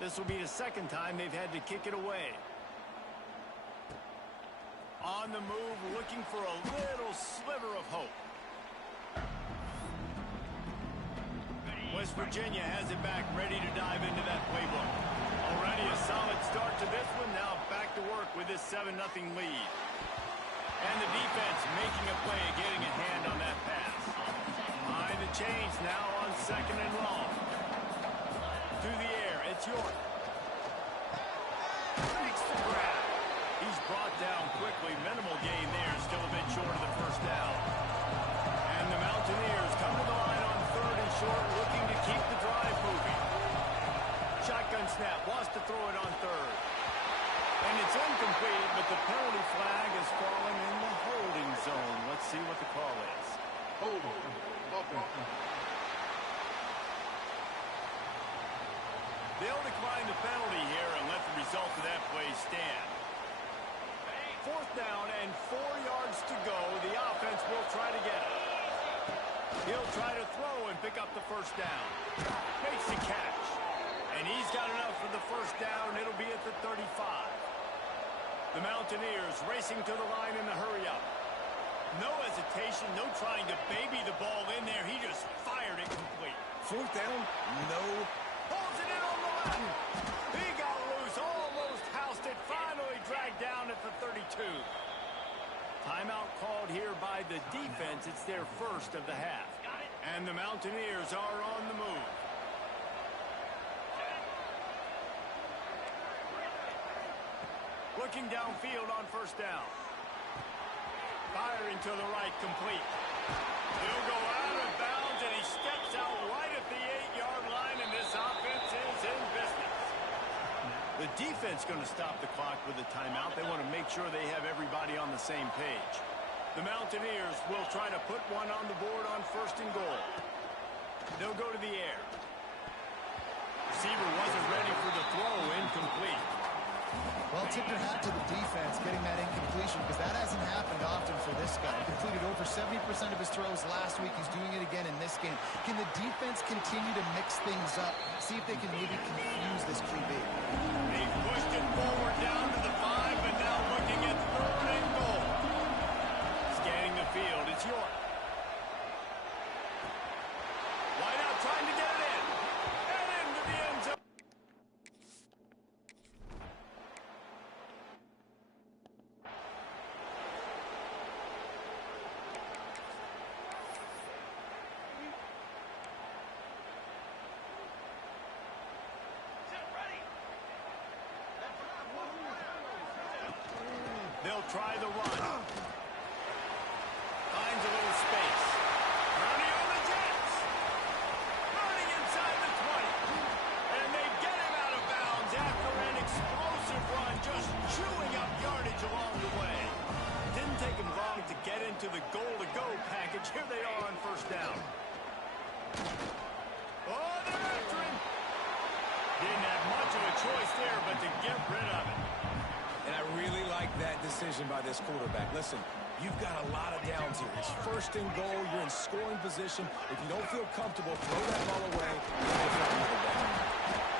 This will be the 2nd time they've had to kick it away. On the move, looking for a little sliver of hope. West Virginia has it back, ready to dive into that playbook. Already a solid start to this one. Now back to work with this 7-0 lead. And the defense making a play, getting a hand on that pass. Behind the chains now on 2nd and long. Through the air, it's York. Makes the grab. He's brought down quickly. Minimal gain there, still a bit short of the first down. And the Mountaineers come to the line on 3rd and short, looking to keep the drive moving. Shotgun snap, wants to throw it on 3rd. And it's incomplete, but the penalty flag is falling in the holding zone. Let's see what the call is. Holding. Offense. They'll decline the penalty here and let the result of that play stand. 4th down and 4 yards to go. The offense will try to get it. He'll try to throw and pick up the first down. Makes the catch. And he's got enough for the first down. It'll be at the 35. The Mountaineers racing to the line in the hurry-up. No hesitation, no trying to baby the ball in there. He just fired it complete. 4th down? No. Pulls it in on the left. He got loose, almost housed it, finally dragged down at the 32. Timeout called here by the defense. It's their first of the half. And the Mountaineers are on the move. Looking downfield on 1st down. Firing to the right, complete. He'll go out of bounds, and he steps out right at the 8-yard line, and this offense is in business. The defense going to stop the clock with a timeout. They want to make sure they have everybody on the same page. The Mountaineers will try to put one on the board on 1st and goal. They'll go to the air. Receiver wasn't ready for the throw, incomplete. Well, tip your hat to the defense getting that incompletion, because that hasn't happened often for this guy. He completed over 70% of his throws last week. He's doing it again in this game. Can the defense continue to mix things up, see if they can maybe confuse this QB? They pushed it forward down to the 5, but now looking at 3rd and goal. Scanning the field, it's York. Wide out, trying to get it in. And into the end zone. They'll try the run. Finds a little space. Brownie on the Jets. Running inside the 20. And they get him out of bounds after an explosive run, just chewing up yardage along the way. Didn't take him long to get into the goal-to-go package. Here they are on 1st down. Oh, they're after him. Didn't have much of a choice there, but to get rid of it. And I really like that decision by this quarterback. Listen, you've got a lot of downs here. It's 1st and goal. You're in scoring position. If you don't feel comfortable, throw that ball away.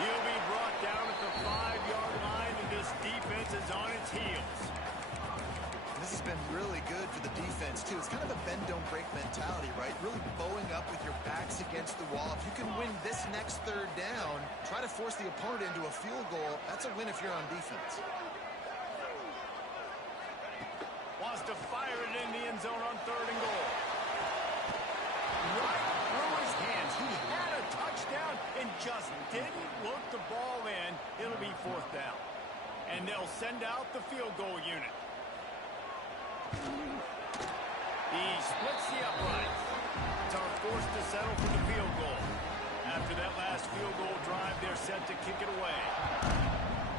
He'll be brought down at the 5-yard line, and this defense is on its heels. This has been really good for the defense, too. It's kind of a bend-don't-break mentality, right? Really bowing up with your backs against the wall. If you can win this next 3rd down, try to force the opponent into a field goal. That's a win if you're on defense. Wants to fire it in the end zone on 3rd and goal. Right through his hands. He had a touchdown and just didn't look the ball in. It'll be 4th down. And they'll send out the field goal unit. He splits the uprights. Are forced to settle for the field goal. After that last field goal drive, they're set to kick it away.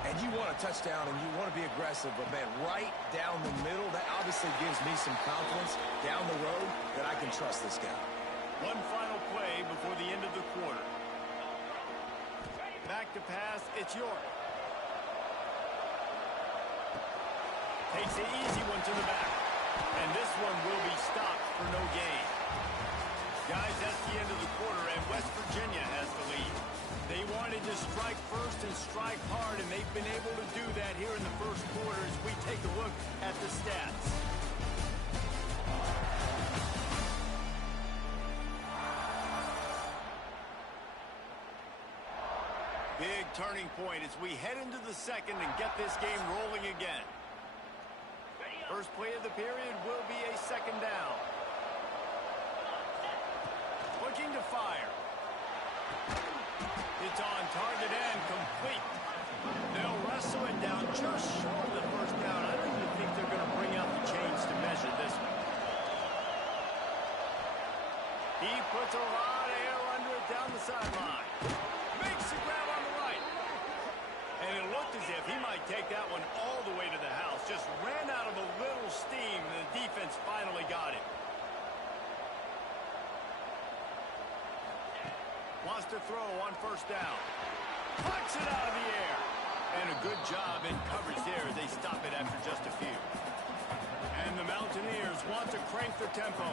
And you want a touchdown and you want to be aggressive, but, man, right down the middle, that obviously gives me some confidence down the road that I can trust this guy. One final play before the end of the quarter. Back to pass, it's York. Takes the easy one to the back. And this one will be stopped for no gain. Guys, that's the end of the quarter, and West Virginia has the lead. They wanted to strike first and strike hard, and they've been able to do that here in the first quarter as we take a look at the stats. Big turning point as we head into the second and get this game rolling again. First play of the period will be a second down. Looking to fire. It's on target and complete. They'll wrestle it down just short of the first down. I don't even think they're going to bring out the chains to measure this one. He puts a lot of air under it down the sideline. Makes the grab on the right. And it looked as if he might take that one all the way to the house. Just ran out of a little steam, and the defense finally got him. Wants to throw on first down. Pucks it out of the air. And a good job in coverage there as they stop it after just a few. And the Mountaineers want to crank the tempo.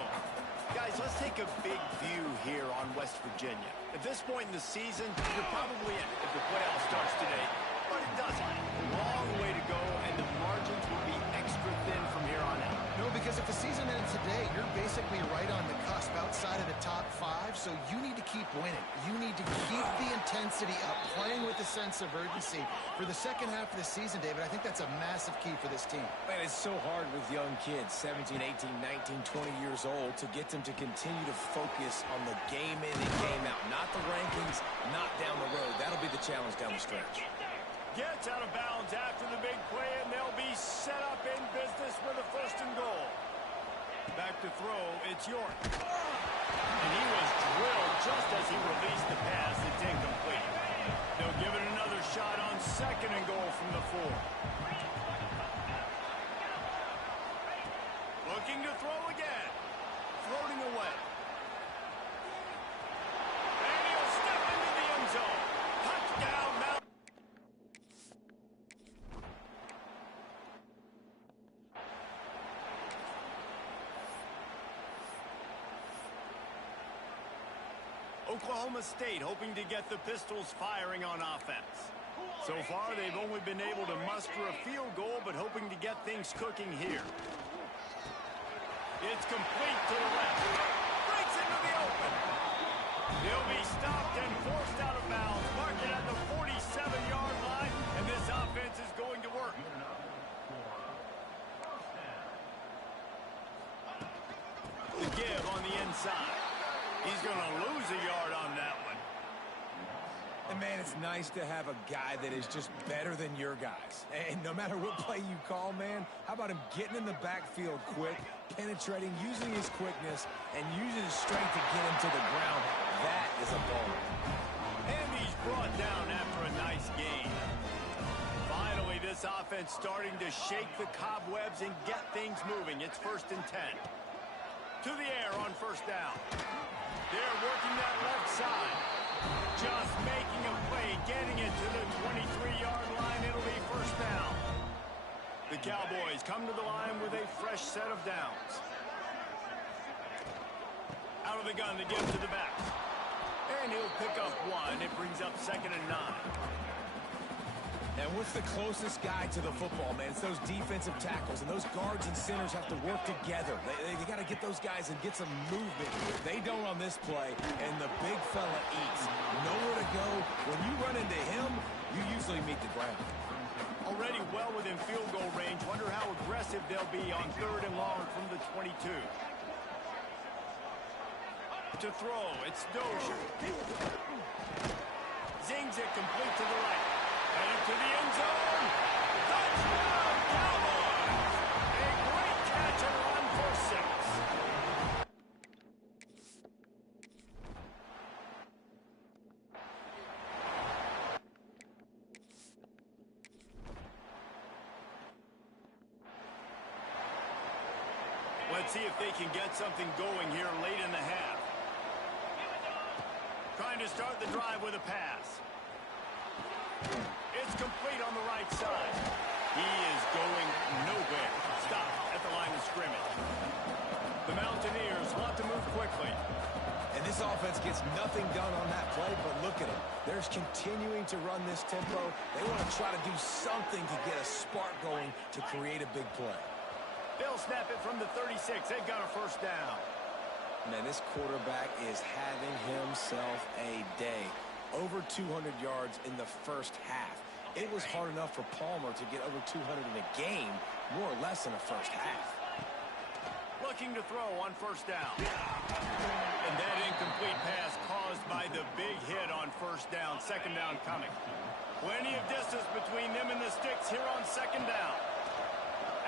Guys, let's take a big view here on West Virginia. At this point in the season, you're probably in if the playoff starts today. But it doesn't. Long way to go, and the margins will be extra thin from here on out. No, because if the season ends today, you're basically right on the cusp outside of the top 5, so you need to keep winning. You need to keep the intensity up, playing with a sense of urgency. For the second half of the season, David, I think that's a massive key for this team. Man, it's so hard with young kids, 17, 18, 19, 20 years old, to get them to continue to focus on the game in and game out. Not the rankings, not down the road. That'll be the challenge down the stretch. Gets out of bounds after the big play, and they'll be set up in business with a first and goal. Back to throw, it's York. And he was drilled just as he released the pass. It's incomplete. They'll give it another shot on second and goal from the 4. Looking to throw again. Floating away. And he'll step into the end zone. Touchdown, Mount. Oklahoma State hoping to get the Pistols firing on offense. So far, they've only been able to muster a field goal, but hoping to get things cooking here. It's complete to the left. Breaks into the open. He'll be stopped and forced out of bounds. Mark it at the 47-yard line, and this offense is going to work. The give on the inside. He's going to lose a yard on that one. And, man, it's nice to have a guy that is just better than your guys. And no matter what play you call, man, how about him getting in the backfield quick, penetrating, using his quickness, and using his strength to get him to the ground. That is a ball. And he's brought down after a nice game. Finally, this offense starting to shake the cobwebs and get things moving. It's 1st and 10. To the air on first down. They're working that left side. Just making a play, getting it to the 23-yard line. It'll be first down. The Cowboys come to the line with a fresh set of downs. Out of the gun, the give to the back. And he'll pick up 1. It brings up 2nd and 9. And what's the closest guy to the football, man? It's those defensive tackles, and those guards and centers have to work together. They got to get those guys and get some movement. They don't on this play, and the big fella eats. Nowhere to go. When you run into him, you usually meet the ground. Already well within field goal range. Wonder how aggressive they'll be on 3rd and long from the 22. To throw, it's Dozier. Zings it complete to the right. Headed to the end zone. Touchdown, Cowboys! A great catch and run for 6. Let's see if they can get something going here late in the half. Trying to start the drive with a pass. It's complete on the right side. He is going nowhere. Stop at the line of scrimmage. The Mountaineers want to move quickly. And this offense gets nothing done on that play, but look at them. They're continuing to run this tempo. They want to try to do something to get a spark going to create a big play. They'll snap it from the 36. They've got a first down. Man, this quarterback is having himself a day. over 200 yards in the first half. It was hard enough for Palmer to get over 200 in a game, more or less in the first half. Looking to throw on first down. And that incomplete pass caused by the big hit on first down. Second down coming. Plenty of distance between them and the sticks here on second down.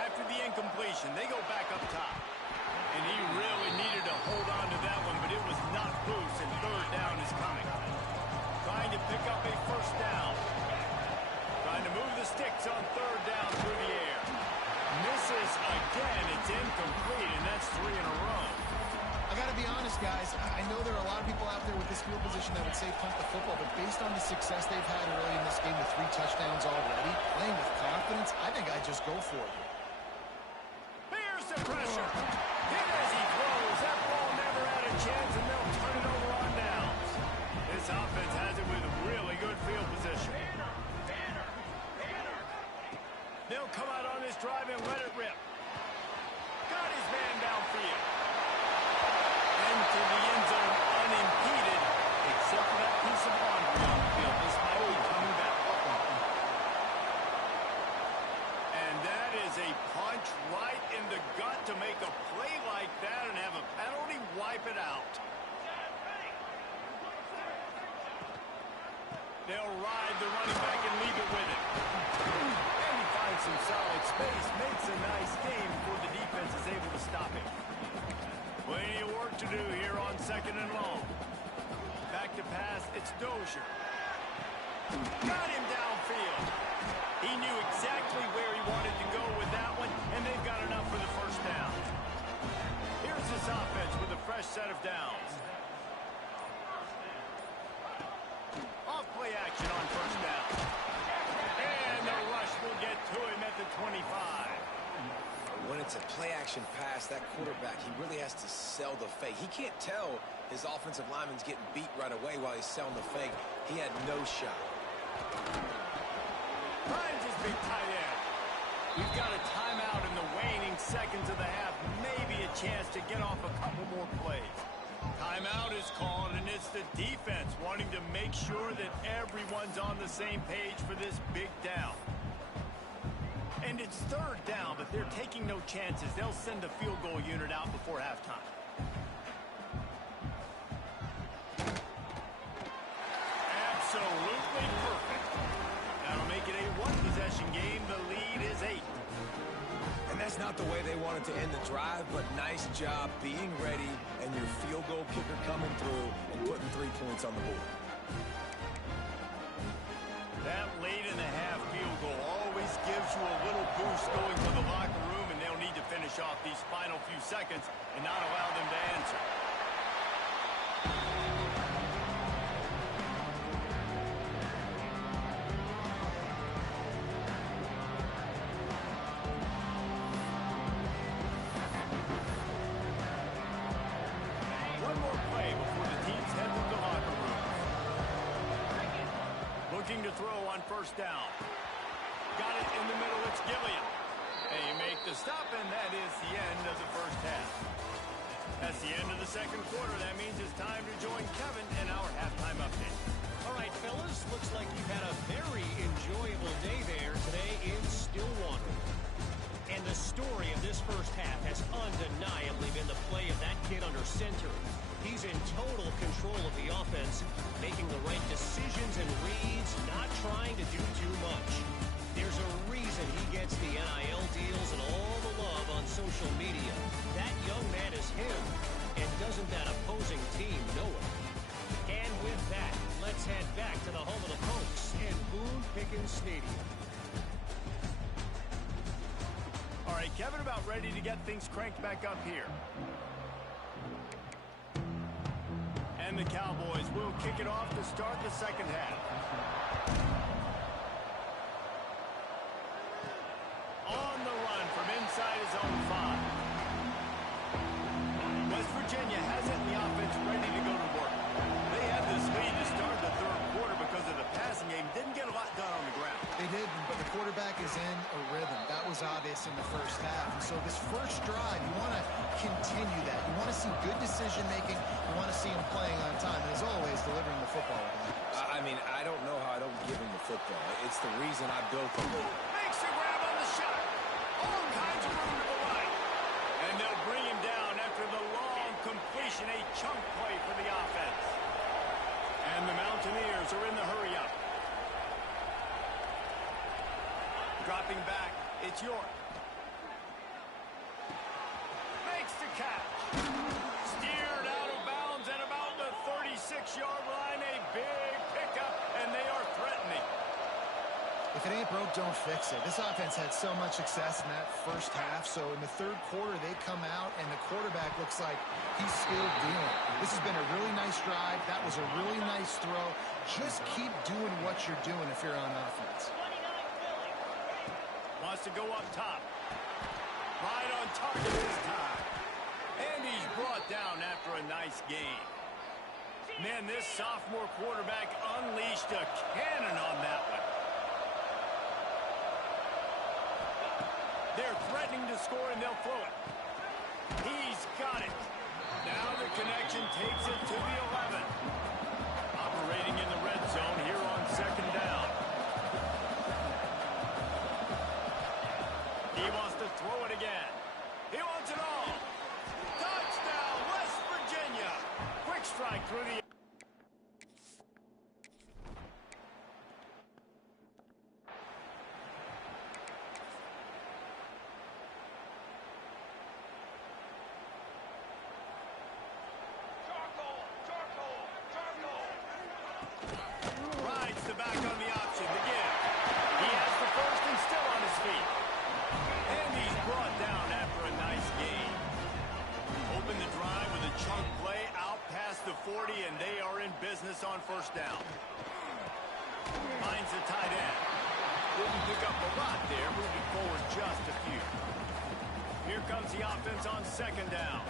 After the incompletion, they go back up top. And he really needed to hold on to that one, but it was not loose, and third down is coming. Trying to pick up a first down. Trying to move the sticks on third down through the air. Misses again. It's incomplete, and that's 3 in a row. I got to be honest, guys. I know there are a lot of people out there with this field position that would say punt the football, but based on the success they've had early in this game with 3 touchdowns already, playing with confidence, I think I'd just go for it. Here's the pressure. Hit as he throws. That ball never had a chance, and they'll turn it over on downs. This offense has it with really good field position. They'll come out on this drive and let it rip. Got his man downfield. Into the end zone unimpeded, except for that piece of laundry on the field. This might be coming back. And that is a punch right in the gut to make a play like that and have a penalty wipe it out. They'll ride the running back and leave it with it. And he finds some solid space, makes a nice game before the defense is able to stop him. Plenty of work to do here on second and long. Back to pass, it's Dozier. Got him downfield. He knew exactly where he wanted to go with that one, and they've got enough for the first down. Here's this offense with a fresh set of downs. Off play action on first down. And the rush will get to him at the 25. When it's a play-action pass, that quarterback, he really has to sell the fake. He can't tell his offensive lineman's getting beat right away while he's selling the fake. He had no shot. Finds his big tight end. We've got a timeout in the waning seconds of the half. Maybe a chance to get off a couple more plays. Timeout is called, and it's the defense wanting to make sure that everyone's on the same page for this big down. And it's third down, but they're taking no chances. They'll send a field goal unit out before halftime. Absolutely perfect. That'll make it a one-possession game. The lead is 8. And that's not the way they wanted to end the drive, but nice job being ready and your field goal kicker coming through and putting 3 points on the board. That late in the half field goal always gives you a little boost going to the locker room, and they'll need to finish off these final few seconds and not allow them to answer. One more play before the teams head to the locker room. Looking to throw on first down. Got it in the middle, it's Gilliam. They make the stop, and that is the end of the first half. That's the end of the second quarter. That means it's time to join Kevin in our halftime update. All right, fellas, looks like you've had a very enjoyable day there today in Stillwater. And the story of this first half has undeniably been the play of that kid under center. He's in total control of the offense, making the right decisions and reads, not trying to do too much. There's a reason he gets the NIL deals and all the love on social media. That young man is him, and doesn't that opposing team know it? And with that, let's head back to the home of the Pokes in Boone Pickens Stadium. All right, Kevin, about ready to get things cranked back up here. And the Cowboys will kick it off to start the second half. On the run from inside his own 5. West Virginia has it in the offense ready to go to work. They had this lead to start the third quarter because of the passing game. Didn't get a lot done on the ground. They didn't, but the quarterback is in a rhythm. That was obvious. mess in the first half. And so this first drive, you want to continue that. You want to see good decision-making. You want to see him playing on time. And as always, delivering the football. I mean, I don't know how I don't give him the football. It's the reason I built him. Makes the grab on the shot. All kinds of room to the right. And they'll bring him down after the long completion, a chunk play for the offense. And the Mountaineers are in the hurry-up. Dropping back, it's York. Makes the catch. Steered out of bounds at about the 36-yard line. A big pickup, and they are threatening. If it ain't broke, don't fix it. This offense had so much success in that first half, so in the third quarter, they come out, and the quarterback looks like he's still dealing. This has been a really nice drive. That was a really nice throw. Just keep doing what you're doing if you're on offense. Wants to go up top. Right on target this time. And he's brought down after a nice gain. Man, this sophomore quarterback unleashed a cannon on that one. They're threatening to score, and they'll throw it. He's got it. Now the connection takes it to the 11. Operating in the red zone here on second down. He wants to throw it again. He wants it all. Touchdown, West Virginia. Quick strike through the... Rides the back on the option. The give. He has the first and still on his feet. And he's brought down after a nice gain. Open the drive with a chunk play out past the 40, and they are in business on first down. Finds the tight end. Didn't pick up a lot there, moving forward just a few. Here comes the offense on second down.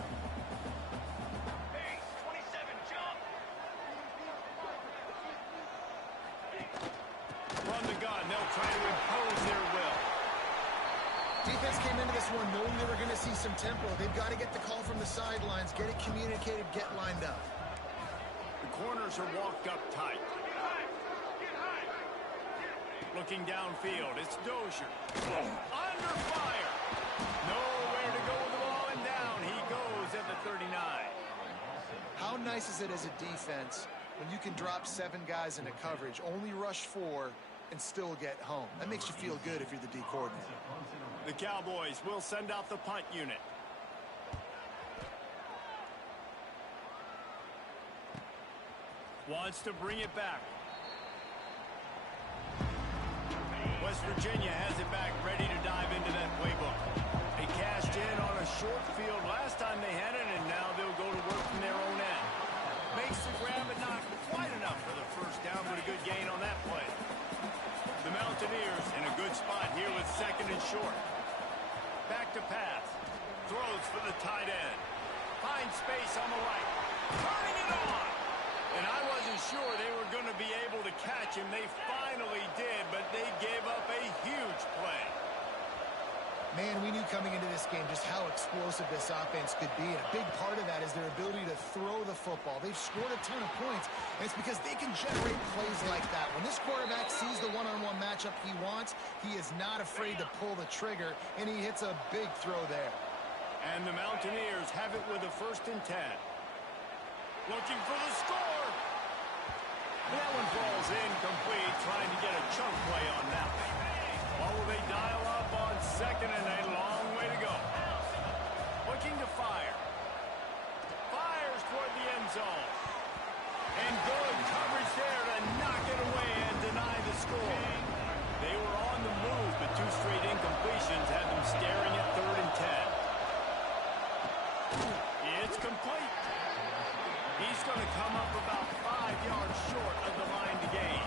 Hey, 27, jump. From the gun, they'll try to impose their will. Defense came into this one knowing they were going to see some tempo. They've got to get the call from the sidelines, get it communicated, get lined up. The corners are walked up tight. Looking downfield, it's Dozier. Under fire. Nowhere to go with the ball, and down he goes at the 39. How nice is it as a defense when you can drop 7 guys into coverage, only rush 4, and still get home? That makes you feel good if you're the D coordinator. The Cowboys will send out the punt unit. Wants to bring it back. West Virginia has it back, ready to dive into that playbook. They cashed in on a short field last time they had it, and now they'll go to work from their own end. Makes the grab, but not quite enough for the first down, but a good gain on that play. The Mountaineers in a good spot here with second and short. Back to pass. Throws for the tight end. Finds space on the right. Turning it on. And I wasn't sure they were going to be able to catch him. They finally did, but they gave up a huge play. Man, we knew coming into this game just how explosive this offense could be, and a big part of that is their ability to throw the football. They've scored a ton of points, and it's because they can generate plays like that. When this quarterback sees the one-on-one matchup he wants, he is not afraid to pull the trigger, and he hits a big throw there. And the Mountaineers have it with a 1st and 10. Looking for the score. That one falls incomplete, trying to get a chunk play on that one. Or will they dial up on second, and a long way to go. Looking to fire. Fires toward the end zone. And good coverage there to knock it away and deny the score. They were on the move, but 2 straight incompletions had them staring at 3rd and 10. It's complete. He's going to come up about 5 yards short of the line to gain.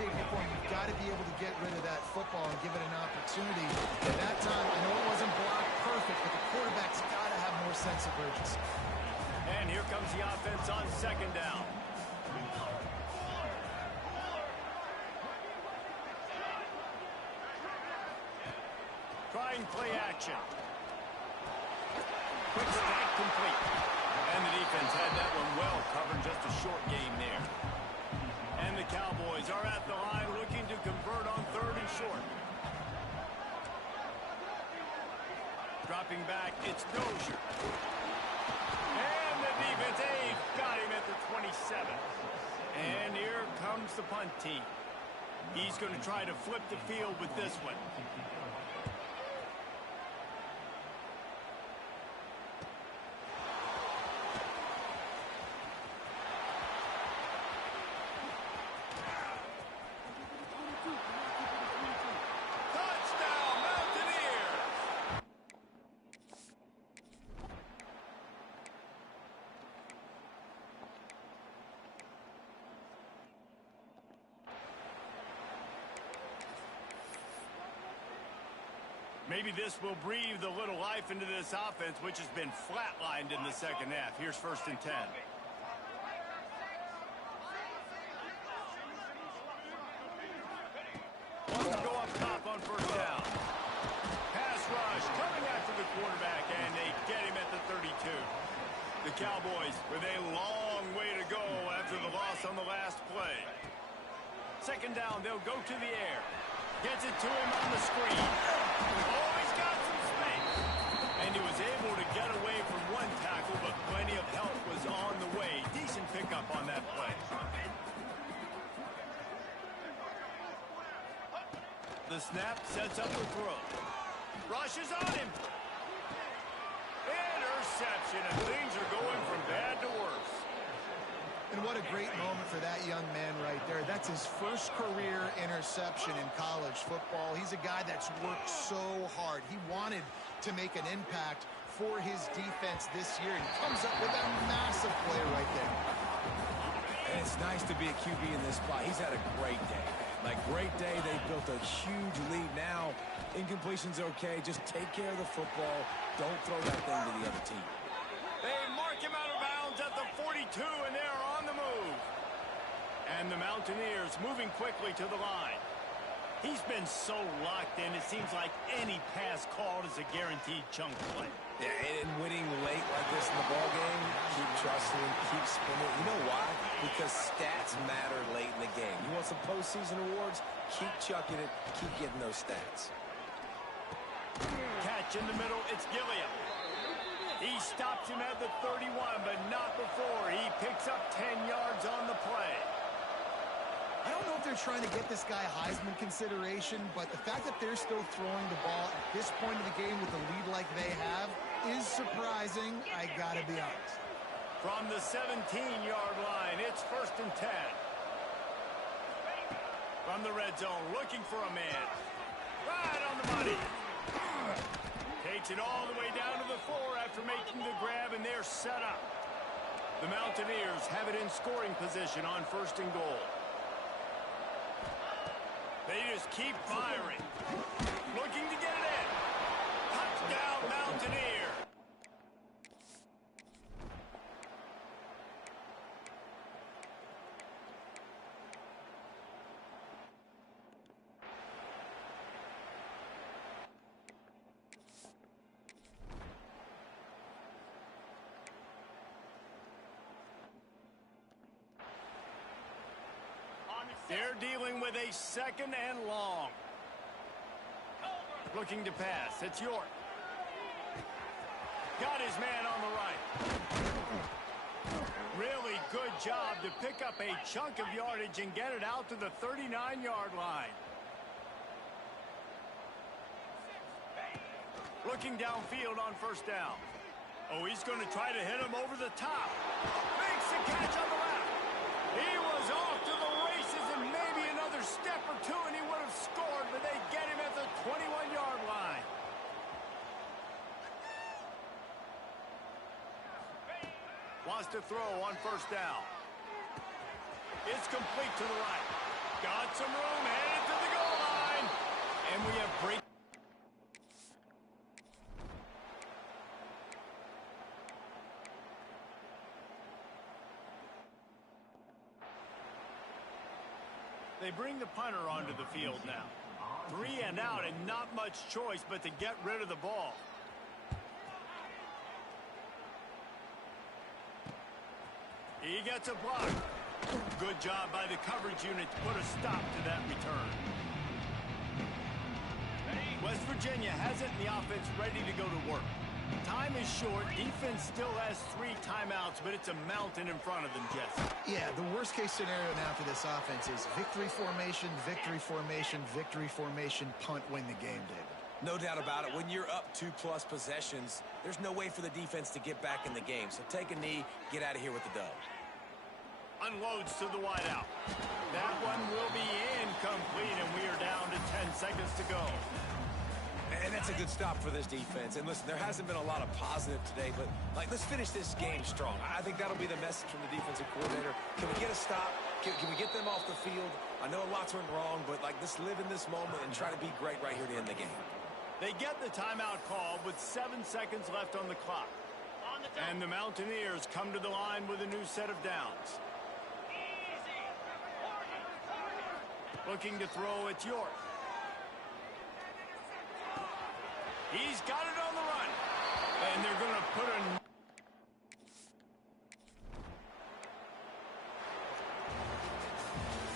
shape, or form, you've got to be able to get rid of that football and give it an opportunity. At that time, I know it wasn't blocked perfect, but the quarterback's got to have more sense of urgency. And here comes the offense on second down. Trying play action. Quick strike complete. And the defense had that one well covered, just a short game there. And the Cowboys are at the line looking to convert on third and short. Dropping back, it's Dozier. And the defense, got him at the 27. And here comes the punt team. He's going to try to flip the field with this one. Maybe this will breathe a little life into this offense, which has been flatlined in the second half. Here's 1st and 10. Wants to go up top on 1st down. Pass rush coming after the quarterback, and they get him at the 32. The Cowboys with a long way to go after the loss on the last play. 2nd down, they'll go to the air. Gets it to him on the screen. Oh, he's got some space. And he was able to get away from one tackle, but plenty of help was on the way. Decent pickup on that play. The snap sets up the throw. Rushes on him. Interception, and things are going from bad to worse. And what a great moment for that young man right there. That's his first career interception in college football. He's a guy that's worked so hard. He wanted to make an impact for his defense this year, and comes up with a massive play right there. And it's nice to be a QB in this spot. He's had a great day. Like, great day. They built a huge lead. Now, incompletion's okay. Just take care of the football. Don't throw that thing to the other team. They mark him out of bounds at the 42, and they're on the move. And the Mountaineers moving quickly to the line. He's been so locked in, it seems like any pass called is a guaranteed chunk play. Yeah, and winning late like this in the ballgame, keep trusting him, keep spinning. You know why? Because stats matter late in the game. You want some postseason awards? Keep chucking it, keep getting those stats. Catch in the middle, it's Gilliam. He stops him at the 31, but not before. He picks up 10 yards on the play. I don't know if they're trying to get this guy Heisman consideration, but the fact that they're still throwing the ball at this point of the game with a lead like they have is surprising, I gotta be honest. From the 17-yard line, it's 1st and 10. From the red zone, looking for a man. Right on the money. Takes it all the way down to the 4 after making the grab, and they're set up. The Mountaineers have it in scoring position on 1st and goal. They just keep firing. Looking to get it in. Touchdown, Mountaineer. They're dealing with a 2nd and long. Looking to pass. It's York. Got his man on the right. Really good job to pick up a chunk of yardage and get it out to the 39-yard line. Looking downfield on 1st down. Oh, he's going to try to hit him over the top. Makes the catch on the left. He was off to the races, and maybe another step or two, and he would have scored, but they get him at the 21-yard line. Wants to throw on 1st down. It's complete to the right. Got some room, headed to the goal line. And we have break. They bring the punter onto the field now. 3 and out and not much choice but to get rid of the ball. He gets a block. Good job by the coverage unit to put a stop to that return. West Virginia has it in the offense ready to go to work. Time is short. Defense still has 3 timeouts, but it's a mountain in front of them, Jesse. Yeah, the worst-case scenario now for this offense is victory formation, punt, win the game, David. No doubt about it. When you're up 2+ possessions, there's no way for the defense to get back in the game. So take a knee, get out of here with the dub. Unloads to the wideout. That one will be incomplete, and we are down to 10 seconds to go. And that's a good stop for this defense. And listen, there hasn't been a lot of positive today, but let's finish this game strong. I think that'll be the message from the defensive coordinator. Can we get a stop? Can we get them off the field? I know lots went wrong, but let's live in this moment and try to be great right here to end the game. They get the timeout call with 7 seconds left on the clock. And the Mountaineers come to the line with a new set of downs. Looking to throw, it's York. He's got it on the run. And they're going to put a...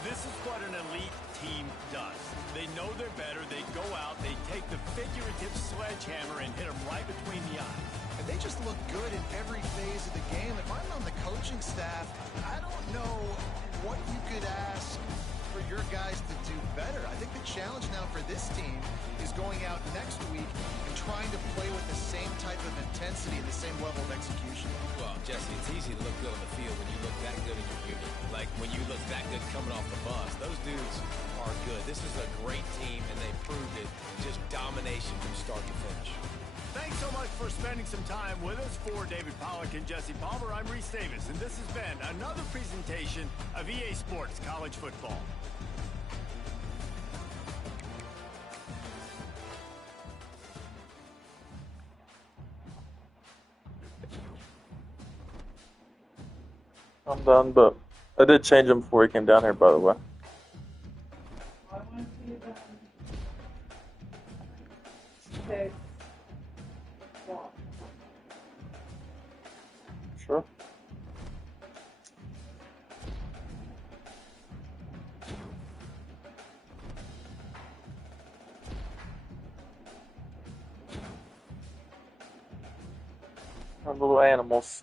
This is what an elite team does. They know they're better. They go out. They take the figurative sledgehammer and hit them right between the eyes. And they just look good in every phase of the game. If I'm on the coaching staff, I don't know what you could ask for your guys to do better. I think the challenge now for this team is going out next week and trying to play with the same type of intensity and the same level of execution. Well, Jesse, it's easy to look good on the field when you look that good in your unit. Like when you look that good coming off the bus. Those dudes are good. This is a great team, and they proved it. Just domination from start to finish. Thanks so much for spending some time with us. For David Pollack and Jesse Palmer, I'm Reese Davis, and this has been another presentation of EA Sports College Football. I'm done, but I did change him before he came down here, by the way. Sure. Our little animals.